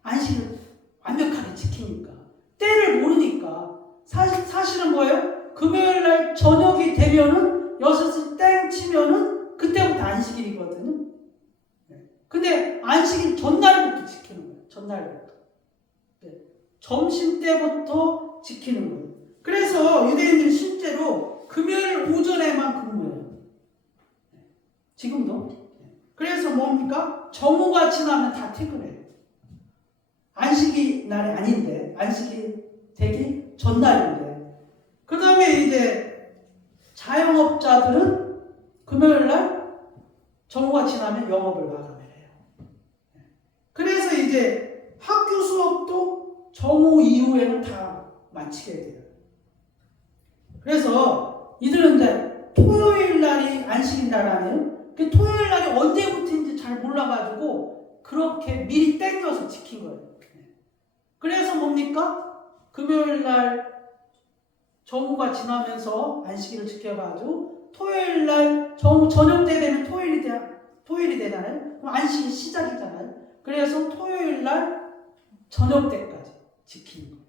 안식일을 완벽하게 지키니까. 때를 모르니까. 사실은 뭐예요? 금요일 날 저녁이 되면은 6시 땡 치면은 그때부터 안식일이거든요. 근데 안식일 전날부터 지키는 거예요. 전날부터. 점심 때부터 지키는 거예요. 그래서 유대인들이 실제로 금요일 오전에만 근무해요. 지금도. 그래서 뭡니까? 정오가 지나면 다 퇴근해요. 안식이 날이 아닌데, 안식이 되기 전날인데. 그 다음에 이제 자영업자들은 금요일 날 정오가 지나면 영업을 마감을 해요. 그래서 이제 학교 수업도 정오 이후에는 다 마치게 돼요. 그래서 이들은 이제 토요일 날이 안식일 날 아니에요? 그 토요일 날이 언제부터인지 잘 몰라가지고 그렇게 미리 땡겨서 지킨 거예요. 그래서 뭡니까? 금요일 날 정오가 지나면서 안식일을 지켜가지고 토요일 날 저녁 때 되면 토요일이 되잖아요. 그럼 안식일 시작이잖아요. 그래서 토요일 날 저녁 때까지 지키는 거예요.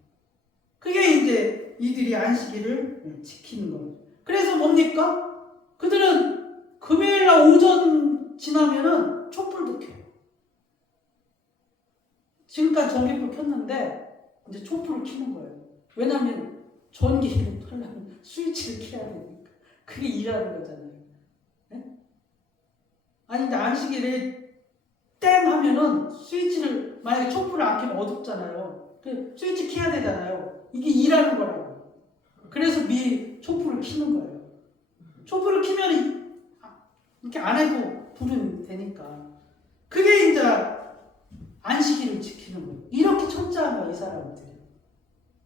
그게 이제 이들이 안식일을 지키는 거예요. 그래서 뭡니까? 그들은 금요일 날 오전 지나면은 촛불도 켜요. 지금까지 전기불 켰는데 이제 촛불을 켜는 거예요. 왜냐하면 전기를 켜려면 스위치를 켜야 되니까. 그게 일하는 거잖아요. 네? 아니 이제 안식일에 땡 하면은 스위치를 만약에 촛불을 안 켜면 어둡잖아요. 그 스위치 켜야 되잖아요. 이게 일하는 거라고. 그래서 미리 촛불을 켜는 거예요. 촛불을 켜면 이렇게 안 해도 불은 되니까. 그게 이제 안식일을 지키는 거예요. 이렇게 철저한 거야, 이 사람들이.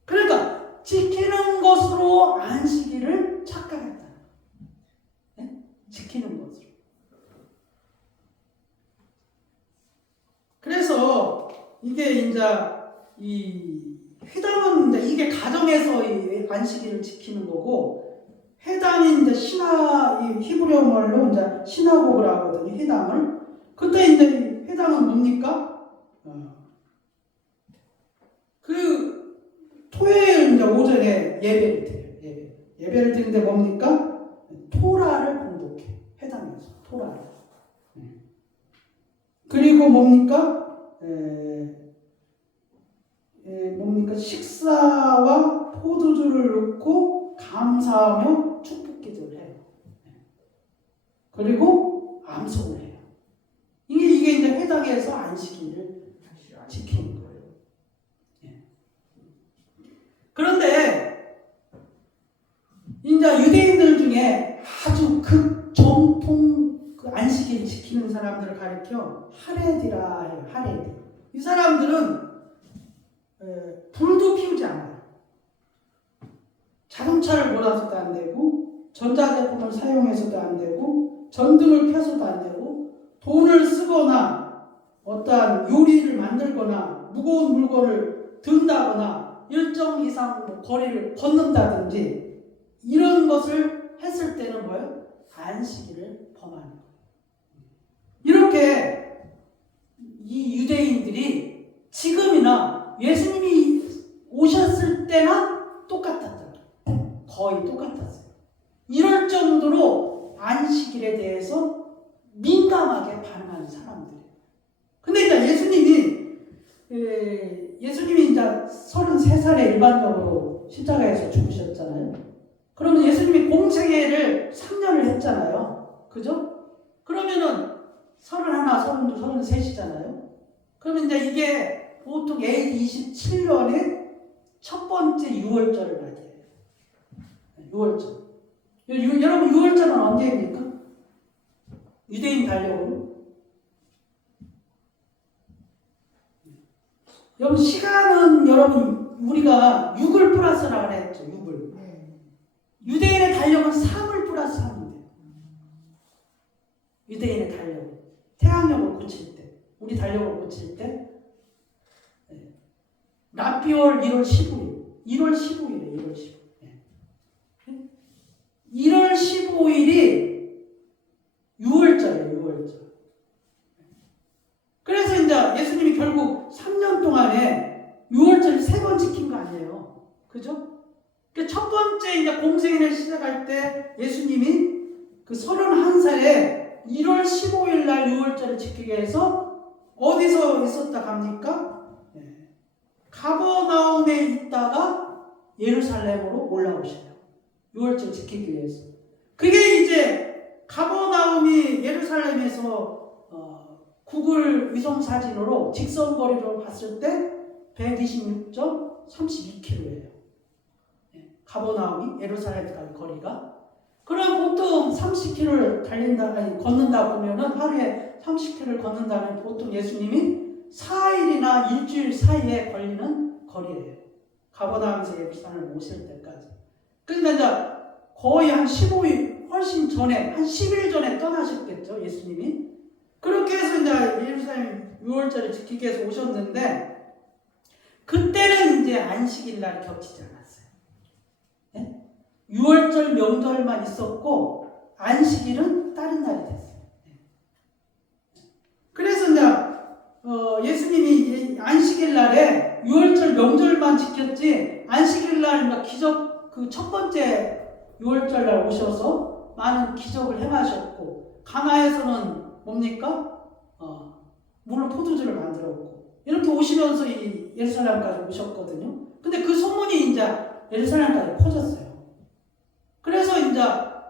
그러니까 지키는 것으로 안식일을 착각했다. 네? 지키는 것으로. 그래서 이게 이제 이 회당은 이게 가정에서 이 안식일을 지키는 거고, 회당이 이제 히브리어 말로 이제 시나고그를 하거든요. 회당을. 그때 이제 회당은 뭡니까? 그 토요일 이제 오전에 예배를 드려요. 예배를 드리는데 뭡니까? 토라를 공독해. 회당에서 토라를. 그리고 뭡니까? 뭡니까? 식사와 포도주를 넣고 감사하며 축복기도를 해요. 그리고 암송을 해요. 이게 이제 회당에서 안식일을 지키는 거예요. 그런데 이제 유대인들 중에 아주 극정통 안식일 지키는 사람들을 가리켜 하레디라 해요. 하레디. 이 사람들은 불도 피우지 않아요. 자동차를 몰아서도 안 되고, 전자제품을 사용해서도 안 되고, 전등을 켜서도 안 되고, 돈을 쓰거나 어떠한 요리를 만들거나 무거운 물건을 든다거나 일정 이상 거리를 걷는다든지 이런 것을 했을 때는 뭐예요? 안식일을 범하는 거예요. 이렇게 이 유대인들이 지금이나 예수님이 오셨을 때나 똑같았다. 거의 똑같았어요. 이럴 정도로 안식일에 대해서 민감하게 반응하는 사람들이에요. 근데 이제 예수님이 이제 33살에 일반적으로 십자가에서 죽으셨잖아요. 그러면 예수님이 공생애를 3년을 했잖아요. 그죠? 그러면은 31, 32, 33이잖아요. 그러면 이제 이게 보통 AD 27년에 첫 번째 6월절을 맞이해요. 6월절. 여러분 6월절은 언제입니까? 유대인 달력으로. 여러분 시간은 여러분 우리가 6을 플러스라고 그랬죠. 6을. 유대인의 달력은 3을 플러스 하면 돼요. 유대인의 달력. 태양력을 고칠 때. 우리 달력을 고칠 때. 납비월 1월 15일. 1월 15일이에요. 1월 15일. 1월 15일이 6월절이에요. 6월절. 그래서 이제 예수님이 결국 3년 동안에 6월절 3번 지킨 거 아니에요. 그죠? 첫 번째 이제 공생애를 시작할 때 예수님이 그 31살에 1월 15일 날 6월절을 지키게 해서 어디서 있었다 갑니까? 가버나움에 있다가 예루살렘으로 올라오셔요. 6월절 지키기 위해서. 그게 이제 가버나움이 예루살렘에서 구글 위성 사진으로 직선거리로 봤을 때 126.32km예요. 가버나움이 예루살렘까지 거리가. 그럼 보통 30km를 걷는다 보면은 하루에 30km를 걷는다면 보통 예수님이 4일이나 일주일 사이에 걸리는 거리예요. 가버나움에서 예루살렘을 오실 때까지. 그러니까 이제 거의 한 15일 훨씬 전에 한 10일 전에 떠나셨겠죠, 예수님이. 그렇게 해서 이제 예루살렘 6월절을 지키기 위해서 오셨는데 그때는 이제 안식일 날이 겹치지 않았어요. 6월절 명절만 있었고 안식일은 다른 날이 됐어요. 그래서 이제 예수님이 안식일 날에 6월절 명절만 지켰지 안식일 날 기적 그 첫 번째 6월절 날 오셔서 많은 기적을 행하셨고 가나에서는 뭡니까? 물로 포도주를 만들었고 이렇게 오시면서 이 예루살렘까지 오셨거든요. 근데 그 소문이 이제 예루살렘까지 퍼졌어요. 그래서 이제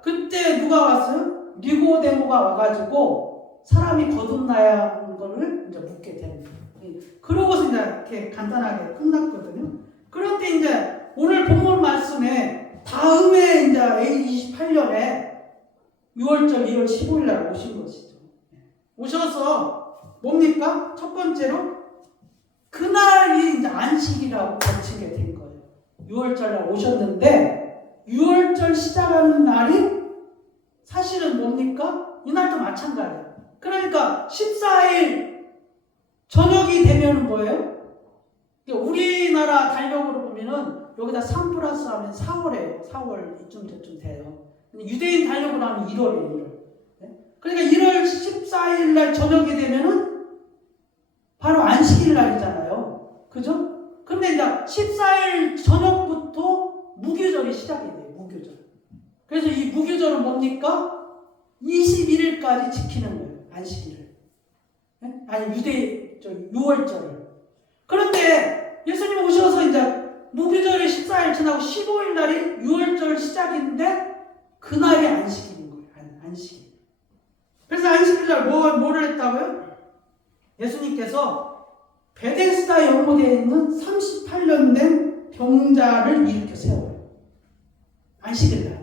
그때 누가 왔어요? 니고데모가 와가지고 사람이 거듭나야 하는 거를 이제 묻게 되는 거예요. 그러고서 이제 이렇게 간단하게 끝났거든요. 그런데 이제 오늘 본문 말씀에 다음에 이제 AD 28년에 6월절 1월 15일 날 오신 것이죠. 오셔서 뭡니까? 첫 번째로 그날이 이제 안식이라고 거치게 된 거예요. 6월절 날 오셨는데 6월절 시작하는 날이 사실은 뭡니까? 이날도 마찬가지예요. 그러니까 14일 저녁이 되면 뭐예요? 우리나라 달력으로 보면은 여기다 3 플러스 하면 4월이에요. 4월 이쯤 돼요. 유대인 달력으로 하면 1월이에요. 1월. 그러니까 1월 14일 날 저녁이 되면은 바로 안식일 날이잖아요. 그죠? 근데 이제 14일 저녁부터 무교절이 시작이 돼요. 무교절. 그래서 이 무교절은 뭡니까? 21일까지 지키는 거예요. 안식일을. 아니 6월절을. 그런데 예수님 오셔서 이제 무교절이 14일 지나고 15일 날이 6월절 시작인데 그날이 안식일인 거예요. 안식일. 그래서 안식일 날 뭐를 했다고요? 예수님께서 베데스다 연못에 있는 38년 된 병자를 일으켜 세워요. 안식일 날.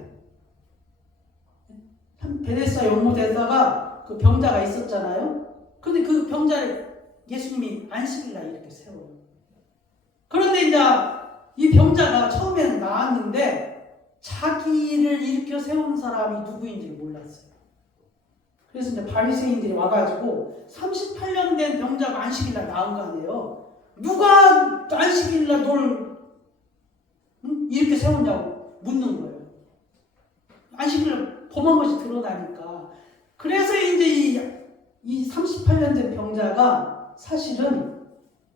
베데스다 연못에다가 그 병자가 있었잖아요. 근데 그 병자를 예수님이 안식일 날 이렇게 세워요. 그런데 이제 이 병자가 처음에는 나았는데 자기를 일으켜 세운 사람이 누구인지 몰랐어요. 그래서 이제 바리새인들이 와가지고 38년 된 병자가 안식일날 나은 거 아니에요. 누가 안식일날 널 이렇게 세웠냐고 묻는 거예요. 안식일날 범한 것이 드러나니까. 그래서 이제 이 38년 된 병자가 사실은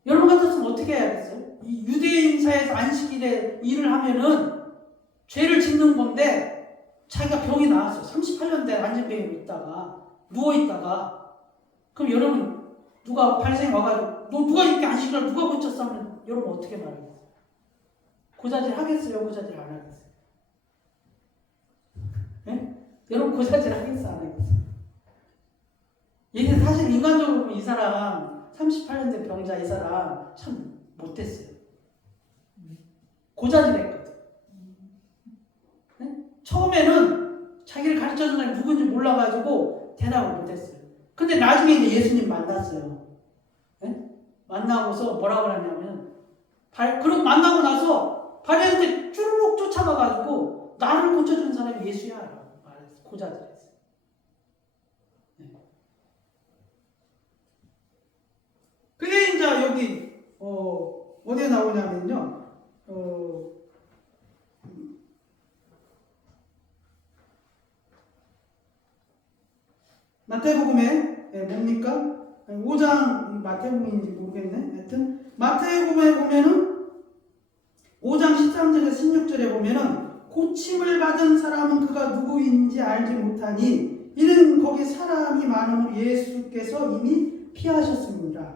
여러분 같았으면 어떻게 해야겠어요? 이 유대인사에서 안식일에 일을 하면은 죄를 짓는 건데 자기가 병이 나왔어요. 38년 된 안전병으로 있다가 누워있다가 그럼 여러분 누가 발생이 와가지고 너 누가 이렇게 안식일을 누가 고쳤어 하면 여러분 어떻게 말해요? 고자질 하겠어요? 고자질 안 하겠어요? 네? 여러분 고자질 하겠어요? 안 하겠어요? 이게 사실 인간적으로 보면 이 사람 38년 된 병자 이 사람 참 못됐어요. 고자질했거든. 네? 처음에는 자기를 가르쳐준 사람이 누군지 몰라가지고 대답을 못했어요. 근데 나중에 이제 예수님 만났어요. 네? 만나고서 뭐라고 하냐면 그리고 만나고 나서 바리새인한테 쭈르륵 쫓아가가지고 나를 고쳐준 사람이 예수야 라고 말했어요. 고자질했어요. 네. 그게 이제 여기 어디에 나오냐면요. 마태복음에 뭡니까? 5장 마태복음인지 모르겠네. 하여튼 마태복음에 보면은 5장 13절에서 16절에 보면은 고침을 받은 사람은 그가 누구인지 알지 못하니 이는 거기 사람이 많음으로 예수께서 이미 피하셨습니다.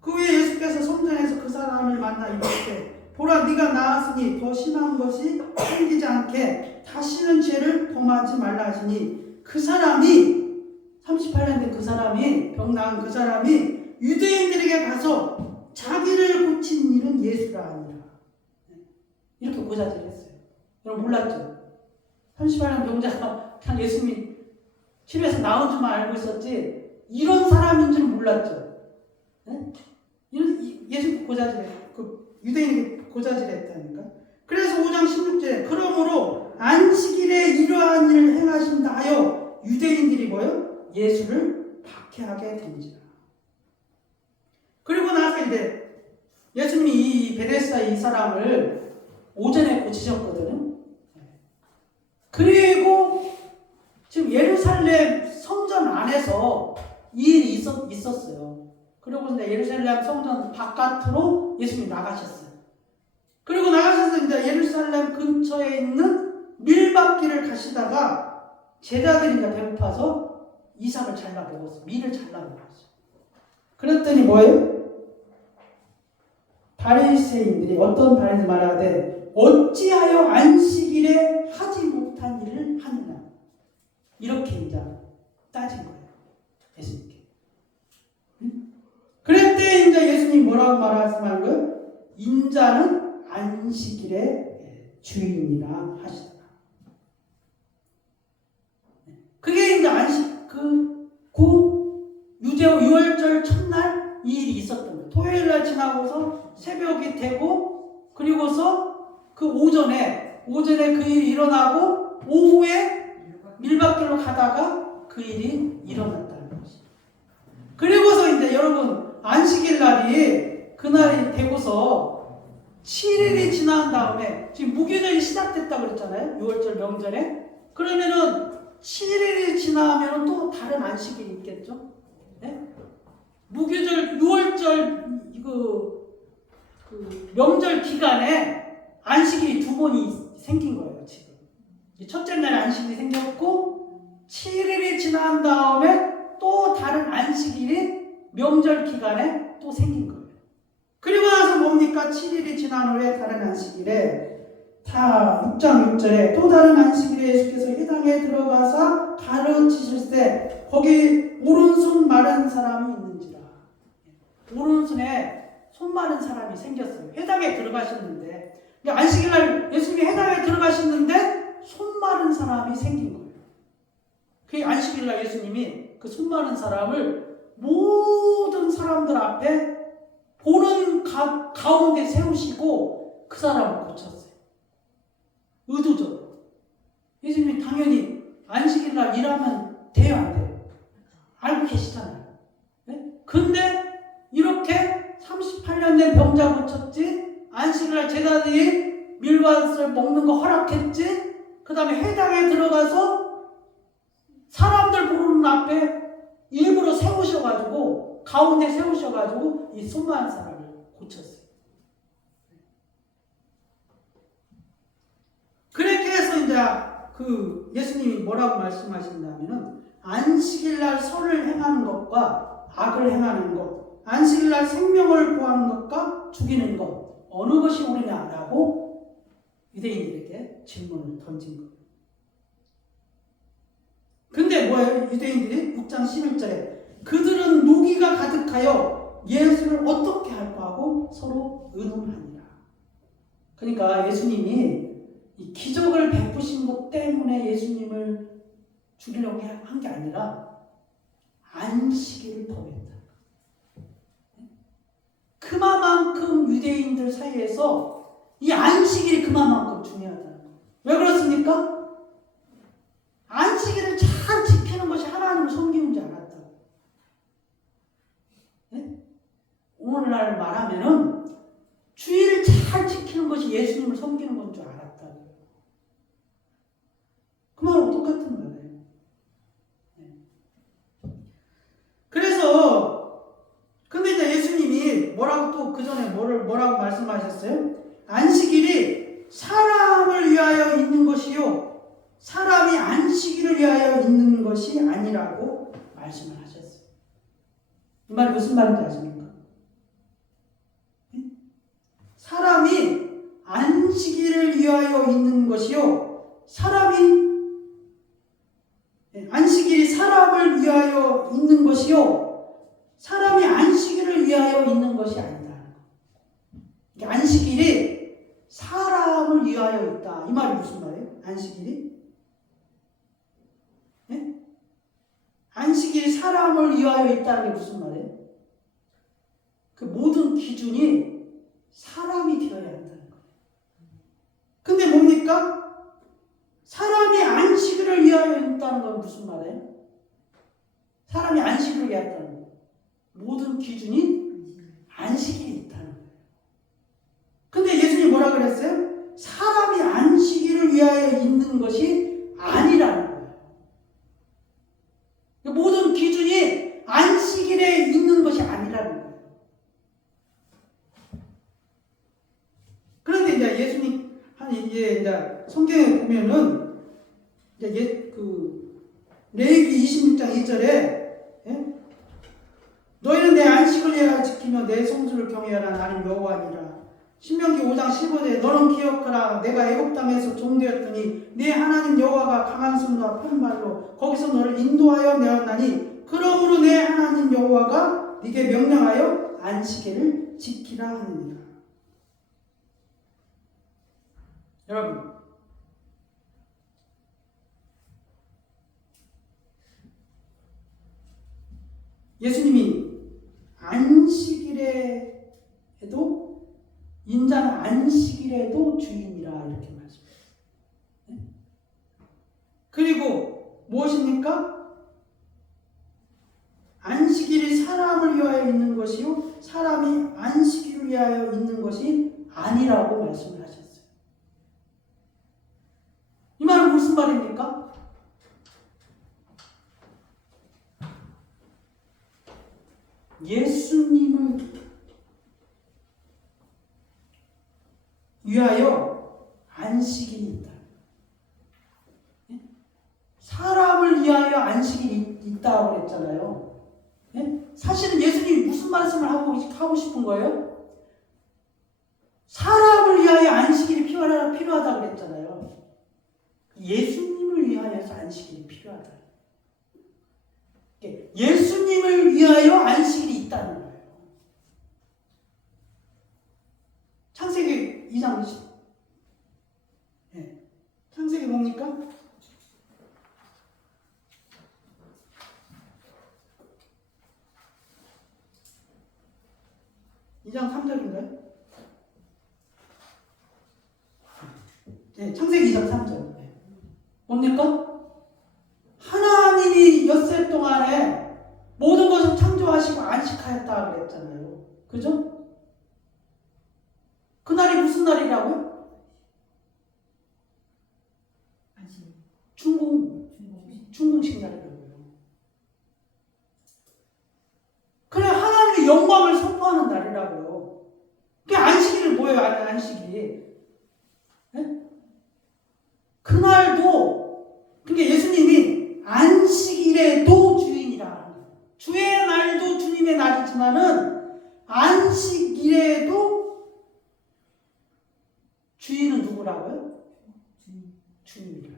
그 후에 예수께서 성전에서 그 사람을 만나 이르시되 보라 네가 나았으니 더 심한 것이 생기지 않게 다시는 죄를 범하지 말라 하시니 그 사람이 38년 된 그 사람이 병 나은 그 사람이 유대인들에게 가서 자기를 고친 일은 예수라 하니라. 이렇게 고자질했어요. 여러분 몰랐죠? 38년 병자가 그냥 예수님이 집에서 나온 줄만 알고 있었지 이런 사람인 줄 몰랐죠. 네? 예수 고자질해. 그 유대인에게 고자질했다니까. 그래서 5장 16절에 그러므로 안식일에 이러한 일을 행하신다 하여 유대인들이 뭐요? 예수를 박해하게 된지라. 그리고 나서 이제 예수님이 이 베데스다 이 사람을 오전에 고치셨거든요. 그리고 지금 예루살렘 성전 안에서 이 일이 있었어요. 그리고 이제 예루살렘 성전 바깥으로 예수님이 나가셨어요. 그리고 나가셔서 이제 예루살렘 근처에 있는 밀밭길을 가시다가 제자들이 이제 배고파서 이삭을 잘라 먹었어. 밀을 잘라 먹었어. 그랬더니 뭐예요? 바리새인들이 어떤 바리새인 말하되 어찌하여 안식일에 하지 못한 일을 하느냐. 이렇게 이제 따진 거예요. 예수님께. 그랬더니 이제 예수님이 뭐라고 말씀한 거예요? 인자는 안식일의 주인이라 하시더라. 그게 이제 안식 유대오 유월절 첫날 이 일이 있었던 거예요. 토요일 날 지나고서 새벽이 되고 그리고서 그 오전에 그 일이 일어나고 오후에 밀밭길로 가다가 그 일이 일어났다는 것이죠. 그리고서 이제 여러분 안식일 날이 그날이 되고서 7일이 지난 다음에 지금 무교절이 시작됐다고 그랬잖아요. 6월절 명절에. 그러면은 7일이 지나면 또 다른 안식일이 있겠죠? 네? 무교절 6월절 그 명절 기간에 안식일이 두 번이 생긴 거예요. 지금 첫째 날 안식일이 생겼고 7일이 지난 다음에 또 다른 안식일이 명절 기간에 또 생긴 거예요. 그리고 나서 뭡니까? 7일이 지난 후에 다른 안식일에 다 6장 6절에 또 다른 안식일에 예수께서 회당에 들어가서 가르치실 때 거기 오른손 마른 사람이 있는지라. 오른손에 손 마른 사람이 생겼어요. 회당에 들어가셨는데 안식일날 예수님이 회당에 들어가셨는데 손 마른 사람이 생긴 거예요. 그 안식일날 예수님이 그 손 마른 사람을 모든 사람들 앞에 보는 가운데 세우시고 그 사람을 고쳤어요. 의도적으로. 예수님이 당연히 안식일날 일하면 돼요, 안 돼요? 알고 계시잖아요. 네? 근데 이렇게 38년 된 병자 고쳤지, 안식일날 제자들이 밀밭을 먹는 거 허락했지, 그 다음에 회당에 들어가서 사람들 보는 앞에 일부러 세우셔가지고, 가운데 세우셔가지고 이 손 많은 사람을 고쳤어요. 그렇게 해서 이제 그 예수님이 뭐라고 말씀하신다면은 안식일날 선을 행하는 것과 악을 행하는 것, 안식일날 생명을 구하는 것과 죽이는 것 어느 것이 옳으냐라고 유대인들에게 질문을 던진 거예요. 근데 뭐예요? 유대인들이 6장 11절에 그들은 노기가 가득하여 예수를 어떻게 할까 하고 서로 의논하니라. 그러니까 예수님이 이 기적을 베푸신 것 때문에 예수님을 죽이려고 한 게 아니라 안식일을 범했다. 그만큼 유대인들 사이에서 이 안식일이 그만큼 중요하다. 왜 그렇습니까? 안식일을 잘 지키는 것이 하나님을 섬기는 줄 알았다. 네? 오늘날 말하면은 주일을 잘 지키는 것이 예수님을 섬기는 건 줄 알았다. 그 말하고 똑같은 거예요. 네. 그래서 근데 이제 예수님이 뭐라고 또 그 전에 뭐라고 말씀하셨어요? 안식일이 사람을 위하여 있는 것이요 사람이 안식일을 위하여 있는 것이 아니라고 말씀을 하셨어요. 이 말이 무슨 말인지 아십니까? 사람이 안식일을 위하여 있는 것이요 안식일이 사람을 위하여 있는 것이요 사람이 안식일을 위하여 있는 것이 아니다. 안식일이 사람을 위하여 있다. 이 말이 무슨 말이에요? 안식일이? 네? 안식일이 사람을 위하여 있다는 게 무슨 말이에요? 그 모든 기준이 사람이 되어야 한다는 거예요. 근데 뭡니까? 사람이 안식일을 위하여 있다는 건 무슨 말이에요? 사람이 안식일을 위하여 있다는 거예요. 모든 기준이 안식일이 있다는 거예요. 근데 예수님이 뭐라 그랬어요? 사람이 안식일을 위하여 있는 것이 아니라는 거예요. 모든 기준이 안식일에 있는 것이 아니라는 거예요. 그런데 이제 예수님 이제 성경에 보면은 이제 레위기 26장 2절에 너희는 내 안식을 위하여 지키며 내 성수를 경외하라. 나는 여호와니라. 신명기 5장 15절에 너는 기억하라. 내가 애굽 땅에서 종되었더니 내 하나님 여호와가 강한 손과 편 발로 거기서 너를 인도하여 내었나니 그러므로 내 하나님 여호와가 네게 명령하여 안식일을 지키라 하느니라. 여러분, 예수님이 안식일에도 인자는 안식일에도 주인이라 이렇게 말씀해요. 그리고 무엇입니까? 안식일이 사람을 위하여 있는 것이요 사람이 안식일을 위하여 있는 것이 아니라고 말씀을 하셨어요. 이 말은 무슨 말입니까? 예수님을 위하여 안식일이 있다. 사람을 위하여 안식일이 있다고 그랬잖아요. 사실은 예수님이 무슨 말씀을 하고 싶은 거예요? 사람을 위하여 안식일이 필요하다고 그랬잖아요. 예수님을 위하여서 안식일이 필요하다. 예수님을 위하여 안식일이 있다는 거예요. 창세기 2장 20. 창세기 뭡니까? (2장 3절인가요? 창세기 2장 3절. 뭡니까? 하나님이 엿새 동안에 모든 것을 창조하시고 안식하였다 그랬잖아요. 그죠? 그날이 무슨 날이라고요? 중공식 날이라고요. 그래 하나님의 영광을 선포하는 날이라고요. 그게 안식일은 뭐예요? 안식일이. 그날도 그게 예수님이 안식일에도 주인이라. 주의 날도 주님의 날이지만은 안식일에도 주인은 누구라고요? 주님이라.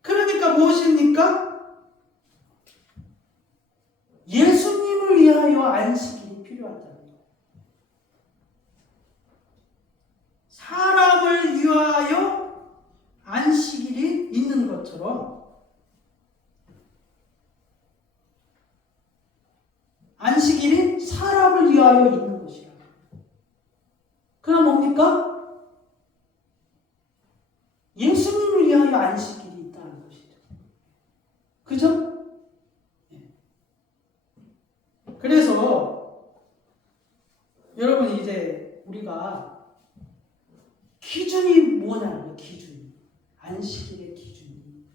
그러니까 무엇입니까? 위하여 안식일이 필요하다는 거예요. 사람을 위하여 안식일이 있는 것처럼 안식일이 사람을 위하여 있는 것이라. 그럼 뭡니까? 예수님을 위하여 안식일이 있다는 것이죠. 그죠? 그래서 여러분 이제 우리가 기준이 뭐냐고요? 기준. 안식일의 기준이.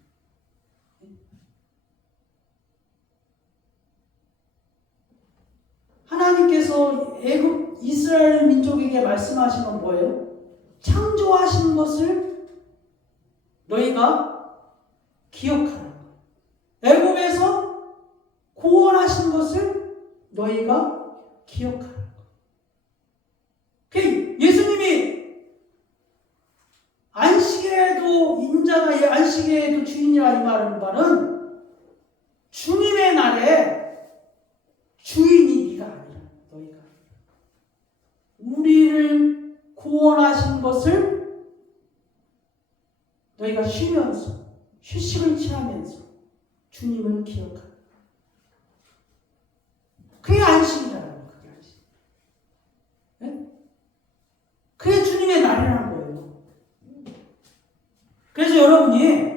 하나님께서 애굽 이스라엘 민족에게 말씀하신 건 뭐예요? 창조하신 것을 너희가 기억하라. 애굽에서 구원하신 것을 너희가 기억하라. 예수님이 안식일에도 인자가 안식일에도 주인이라 이 말은 주님의 날에 주인이 네가 아니라 너희가 우리를 구원하신 것을 너희가 쉬면서 휴식을 취하면서 주님을 기억하라. 그게 안식이라는 거예요. 그게 안식. 네? 그게 주님의 날이라는 거예요. 그래서 여러분이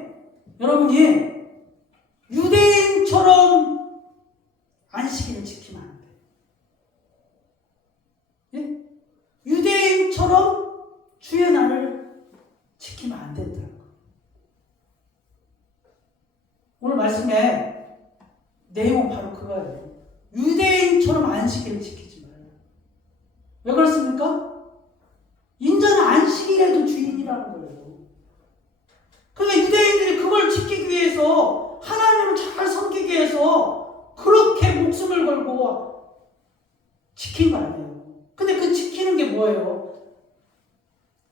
유대인처럼 안식일을 지키면 안 돼요. 네? 유대인처럼 주의 날을 지키면 안 된다는 거예요. 오늘 말씀의 내용은 바로 그거예요. 유대인처럼 안식일을 지키지 말아요. 왜 그렇습니까? 인자는 안식일에도 주인이라는 거예요. 그러니까 유대인들이 그걸 지키기 위해서 하나님을 잘 섬기기 위해서 그렇게 목숨을 걸고 지킨 거 아니에요. 근데 그 지키는 게 뭐예요?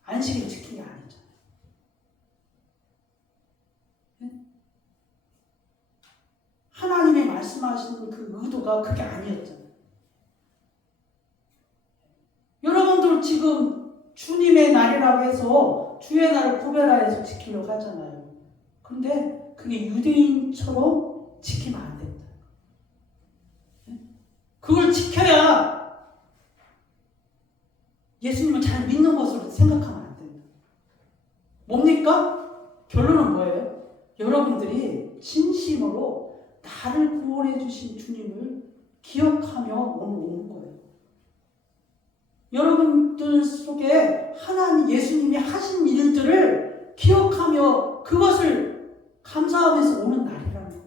안식일 지킨 게 아니잖아요. 하나님이 말씀하시는 그 의도가 그게 아니었잖아요. 여러분들 지금 주님의 날이라고 해서 주의 날을 구별하여서 지키려고 하잖아요. 근데 그게 유대인처럼 지키면 안 된다. 그걸 지켜야 예수님을 잘 믿는 것으로 생각하면 안 된다. 뭡니까? 결론은 뭐예요? 여러분들이 진심으로 나를 구원해 주신 주님을 기억하며 오늘 오는 거예요. 여러분들 속에 하나님 예수님이 하신 일들을 기억하며 그것을 감사하면서 오는 날이라는 거예요.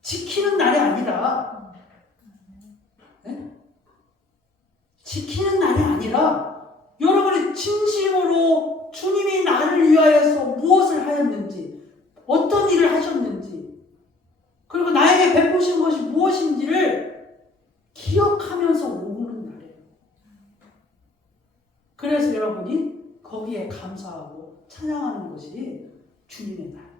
지키는 날이 아니라 지키는 날이 아니라 여러분이 진심으로 주님이 나를 위하여서 무엇을 하였는지 어떤 일을 하셨는지 그리고 나에게 베푸신 것이 무엇인지를 기억하면서 오는 날이에요. 그래서 여러분이 거기에 감사하고 찬양하는 것이 주님의 날.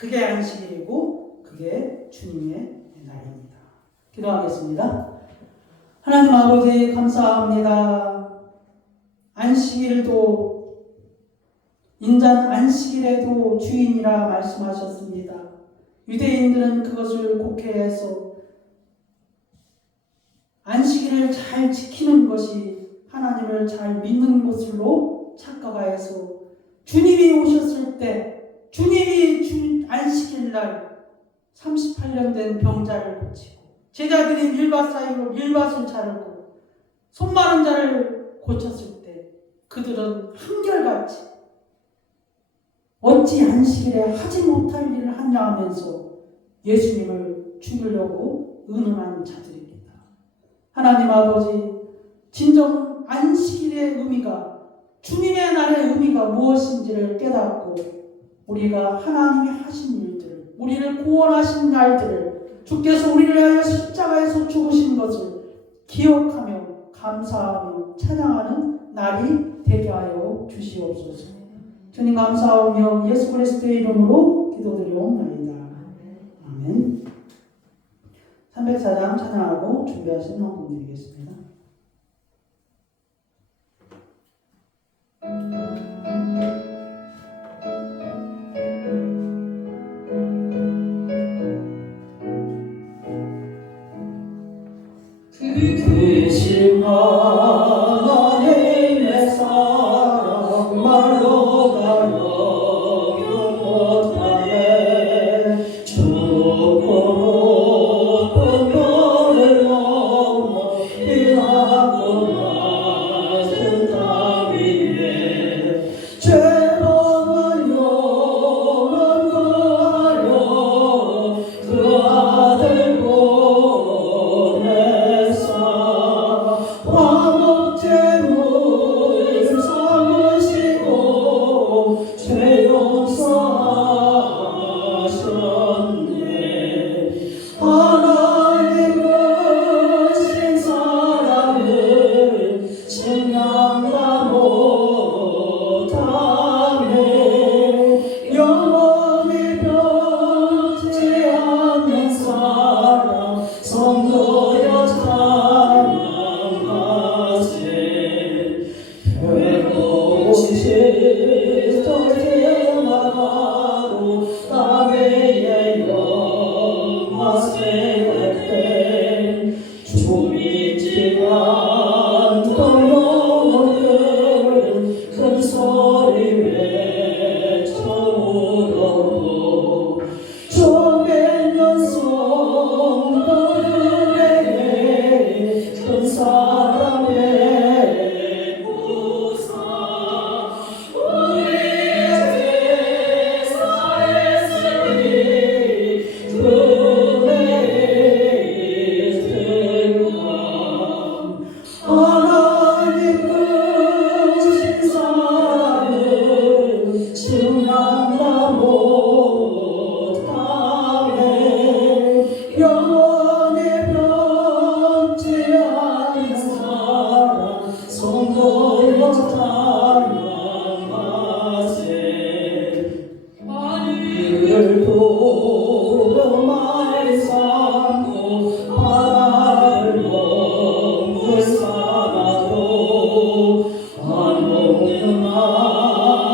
그게 안식일이고 그게 주님의 날입니다. 기도하겠습니다. 하나님 아버지 감사합니다. 안식일도 인자는 안식일에도 주인이라 말씀하셨습니다. 유대인들은 그것을 곡해해서 안식일을 잘 지키는 것이 하나님을 잘 믿는 것으로 착각하여서 주님이 오셨을 때 주님이 안식일 날 38년 된 병자를 고치고 제자들이 밀밭 사이로 밀밭을 자르고 손 마른 자를 고쳤을 때 그들은 한결같이 어찌 안식일에 하지 못할 일을 하냐 하면서 예수님을 죽이려고 의논하는 자들입니다. 하나님 아버지 진정 안식일의 의미가 주님의 날의 의미가 무엇인지를 깨닫고 우리가 하나님이 하신 일들 우리를 구원하신 날들을 주께서 우리를 위하여 십자가에서 죽으신 것을 기억하며 감사하며 찬양하는 날이 되게 하여 주시옵소서. 주님 감사하며 예수 그리스도의 이름으로 기도드리옵나이다. 아멘. 304장 찬양하고 준비하신 헌금 드리겠습니다. 크신 하나님의 사랑 말로 다 영영 못하네. 죽고 분별을 넘어 피하고 나선 땅 위에 죄범은 영원 구하려 그 아들 화목제물 삼으시고 죄 용서하셨네. 하나님 크신 사랑을 증명다 못하네. 영원히 변치 않는 사랑 성도여 외로우신 저제마가로 땅에 영화세 때 주미지 않고 영혼은 큰 소리 외쳐 울어도 좀 맺는 성도들에게 큰 사랑을 하나님 크신 사랑을 증명다 못하네. 영원히 변치 않는 사랑 성도여 찬양하세. 이를 도려 말 삼고 바다를 넘을 살아도 한없는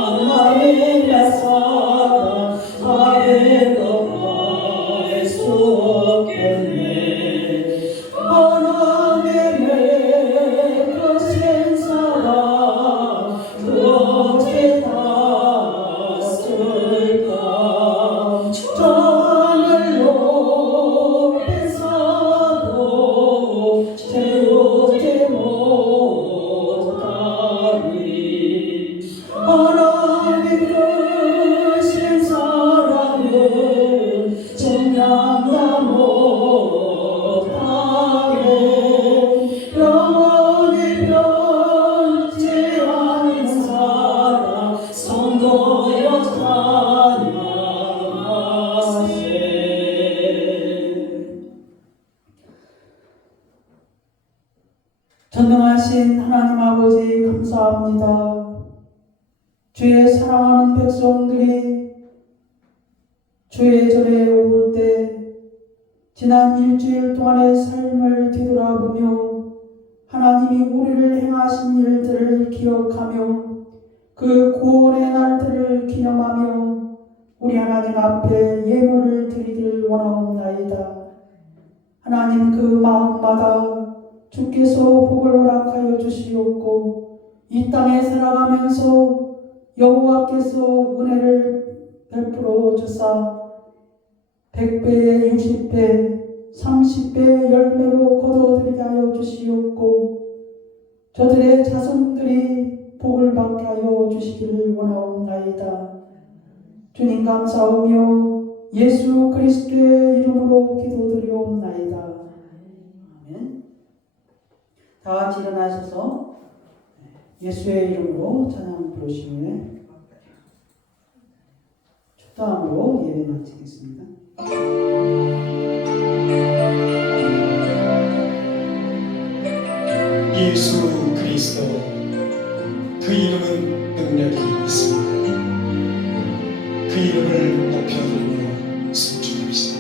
하나님의 사랑 아래로 갈 수 없겠네. 하나님의 크신 사랑 그 어찌 닿았을까. 저 하늘로 뺏어도 채우지 못하리. 하나님 크신 사랑을 증명다 못하네. 영원히 변치 않는 사랑 성도여 찬양하세. 전능하신 하나님 아버지 감사합니다. 주의 사랑하는 백성들이 주의 절에 올 때 지난 일주일 동안의 삶을 뒤돌아보며 하나님이 우리를 행하신 일들을 기억하며 그 구원의 날들을 기념하며 우리 하나님 앞에 예물을 드리길 원하옵나이다. 하나님 그 마음마다 주께서 복을 허락하여 주시옵고 이 땅에 살아가면서 여호와께서 은혜를 베풀어 주사 100배에 60배 30배의 열매로 거둬들이게 하여 주시옵고 저들의 자손들이 복을 받게 하여 주시기를 원하옵나이다. 주님 감사하며 예수 그리스도의 이름으로 기도드리옵나이다. 아멘. 다 같이 일어나셔서 예수의 이름으로 찬양 부르시면 축도함으로 예배 마치겠습니다. 예수 그리스도 그 이름은 능력이 있습니다. 그 이름을 높여 부르며 승주합시다.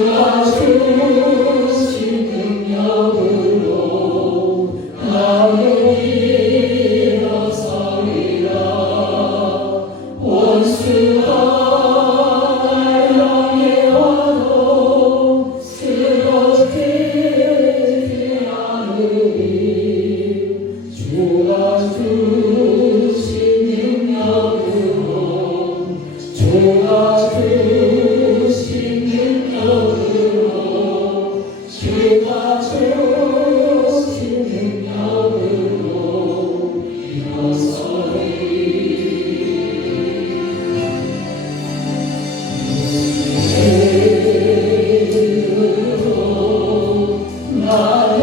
주가 주신 능력으로 나를 일어서리라. 원수가 날 향해 와도 쓰러지지 않으리. 주가 주신 능력으로 주가 주신 능력으로 주가 주신 능력으로 일어서리. 나를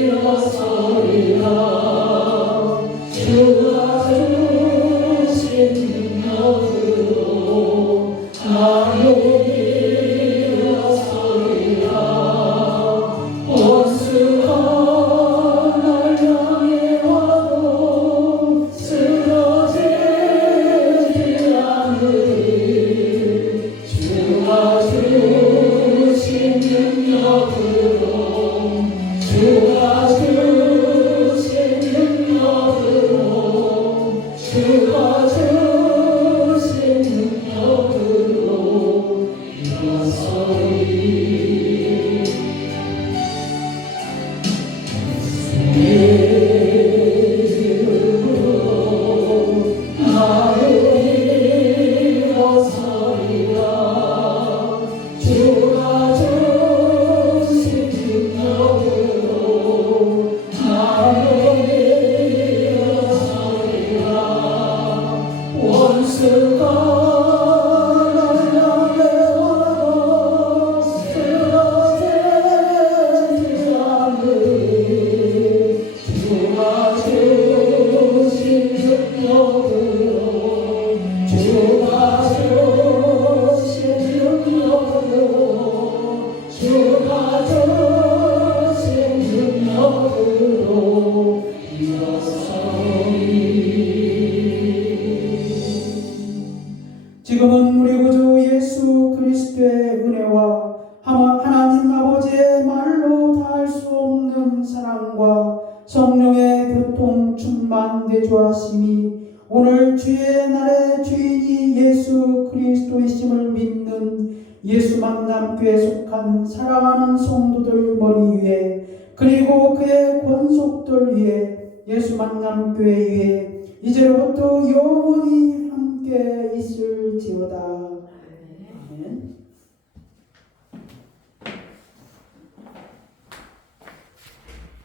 일어서리라. 주가 주신 능력으로 나를 일어서리라. 원수가 날 향해 와도 쓰러지지 않으리. 주가 주신 능력으로 주가 주신 능력으로 주가 주신 능력으로 일어서리. 내 이름으로 나를 일어서리라. 주가 주신 능력으로 나를 일어서리라. 원수가 날 향해 와도 쓰러지지 않으리. 주가 주신 능력으로 주가 주신 능력으로 주가 주신 능력으로 일어서리. 지금은 우리 구주 예수 그리스도의 은혜와 하나님 아버지의 말로 다할 수 없는 사랑과 성령의 교통 충만 내주하심이 오늘 주의 날의 주인이 예수 그리스도이심을 믿는 예수 만남교에 속한 사랑하는 성도들 머리 위에 그리고 그의 권속들 위에 예수 만남교회 위에 이제로부터 영원히 함께 있을지어다.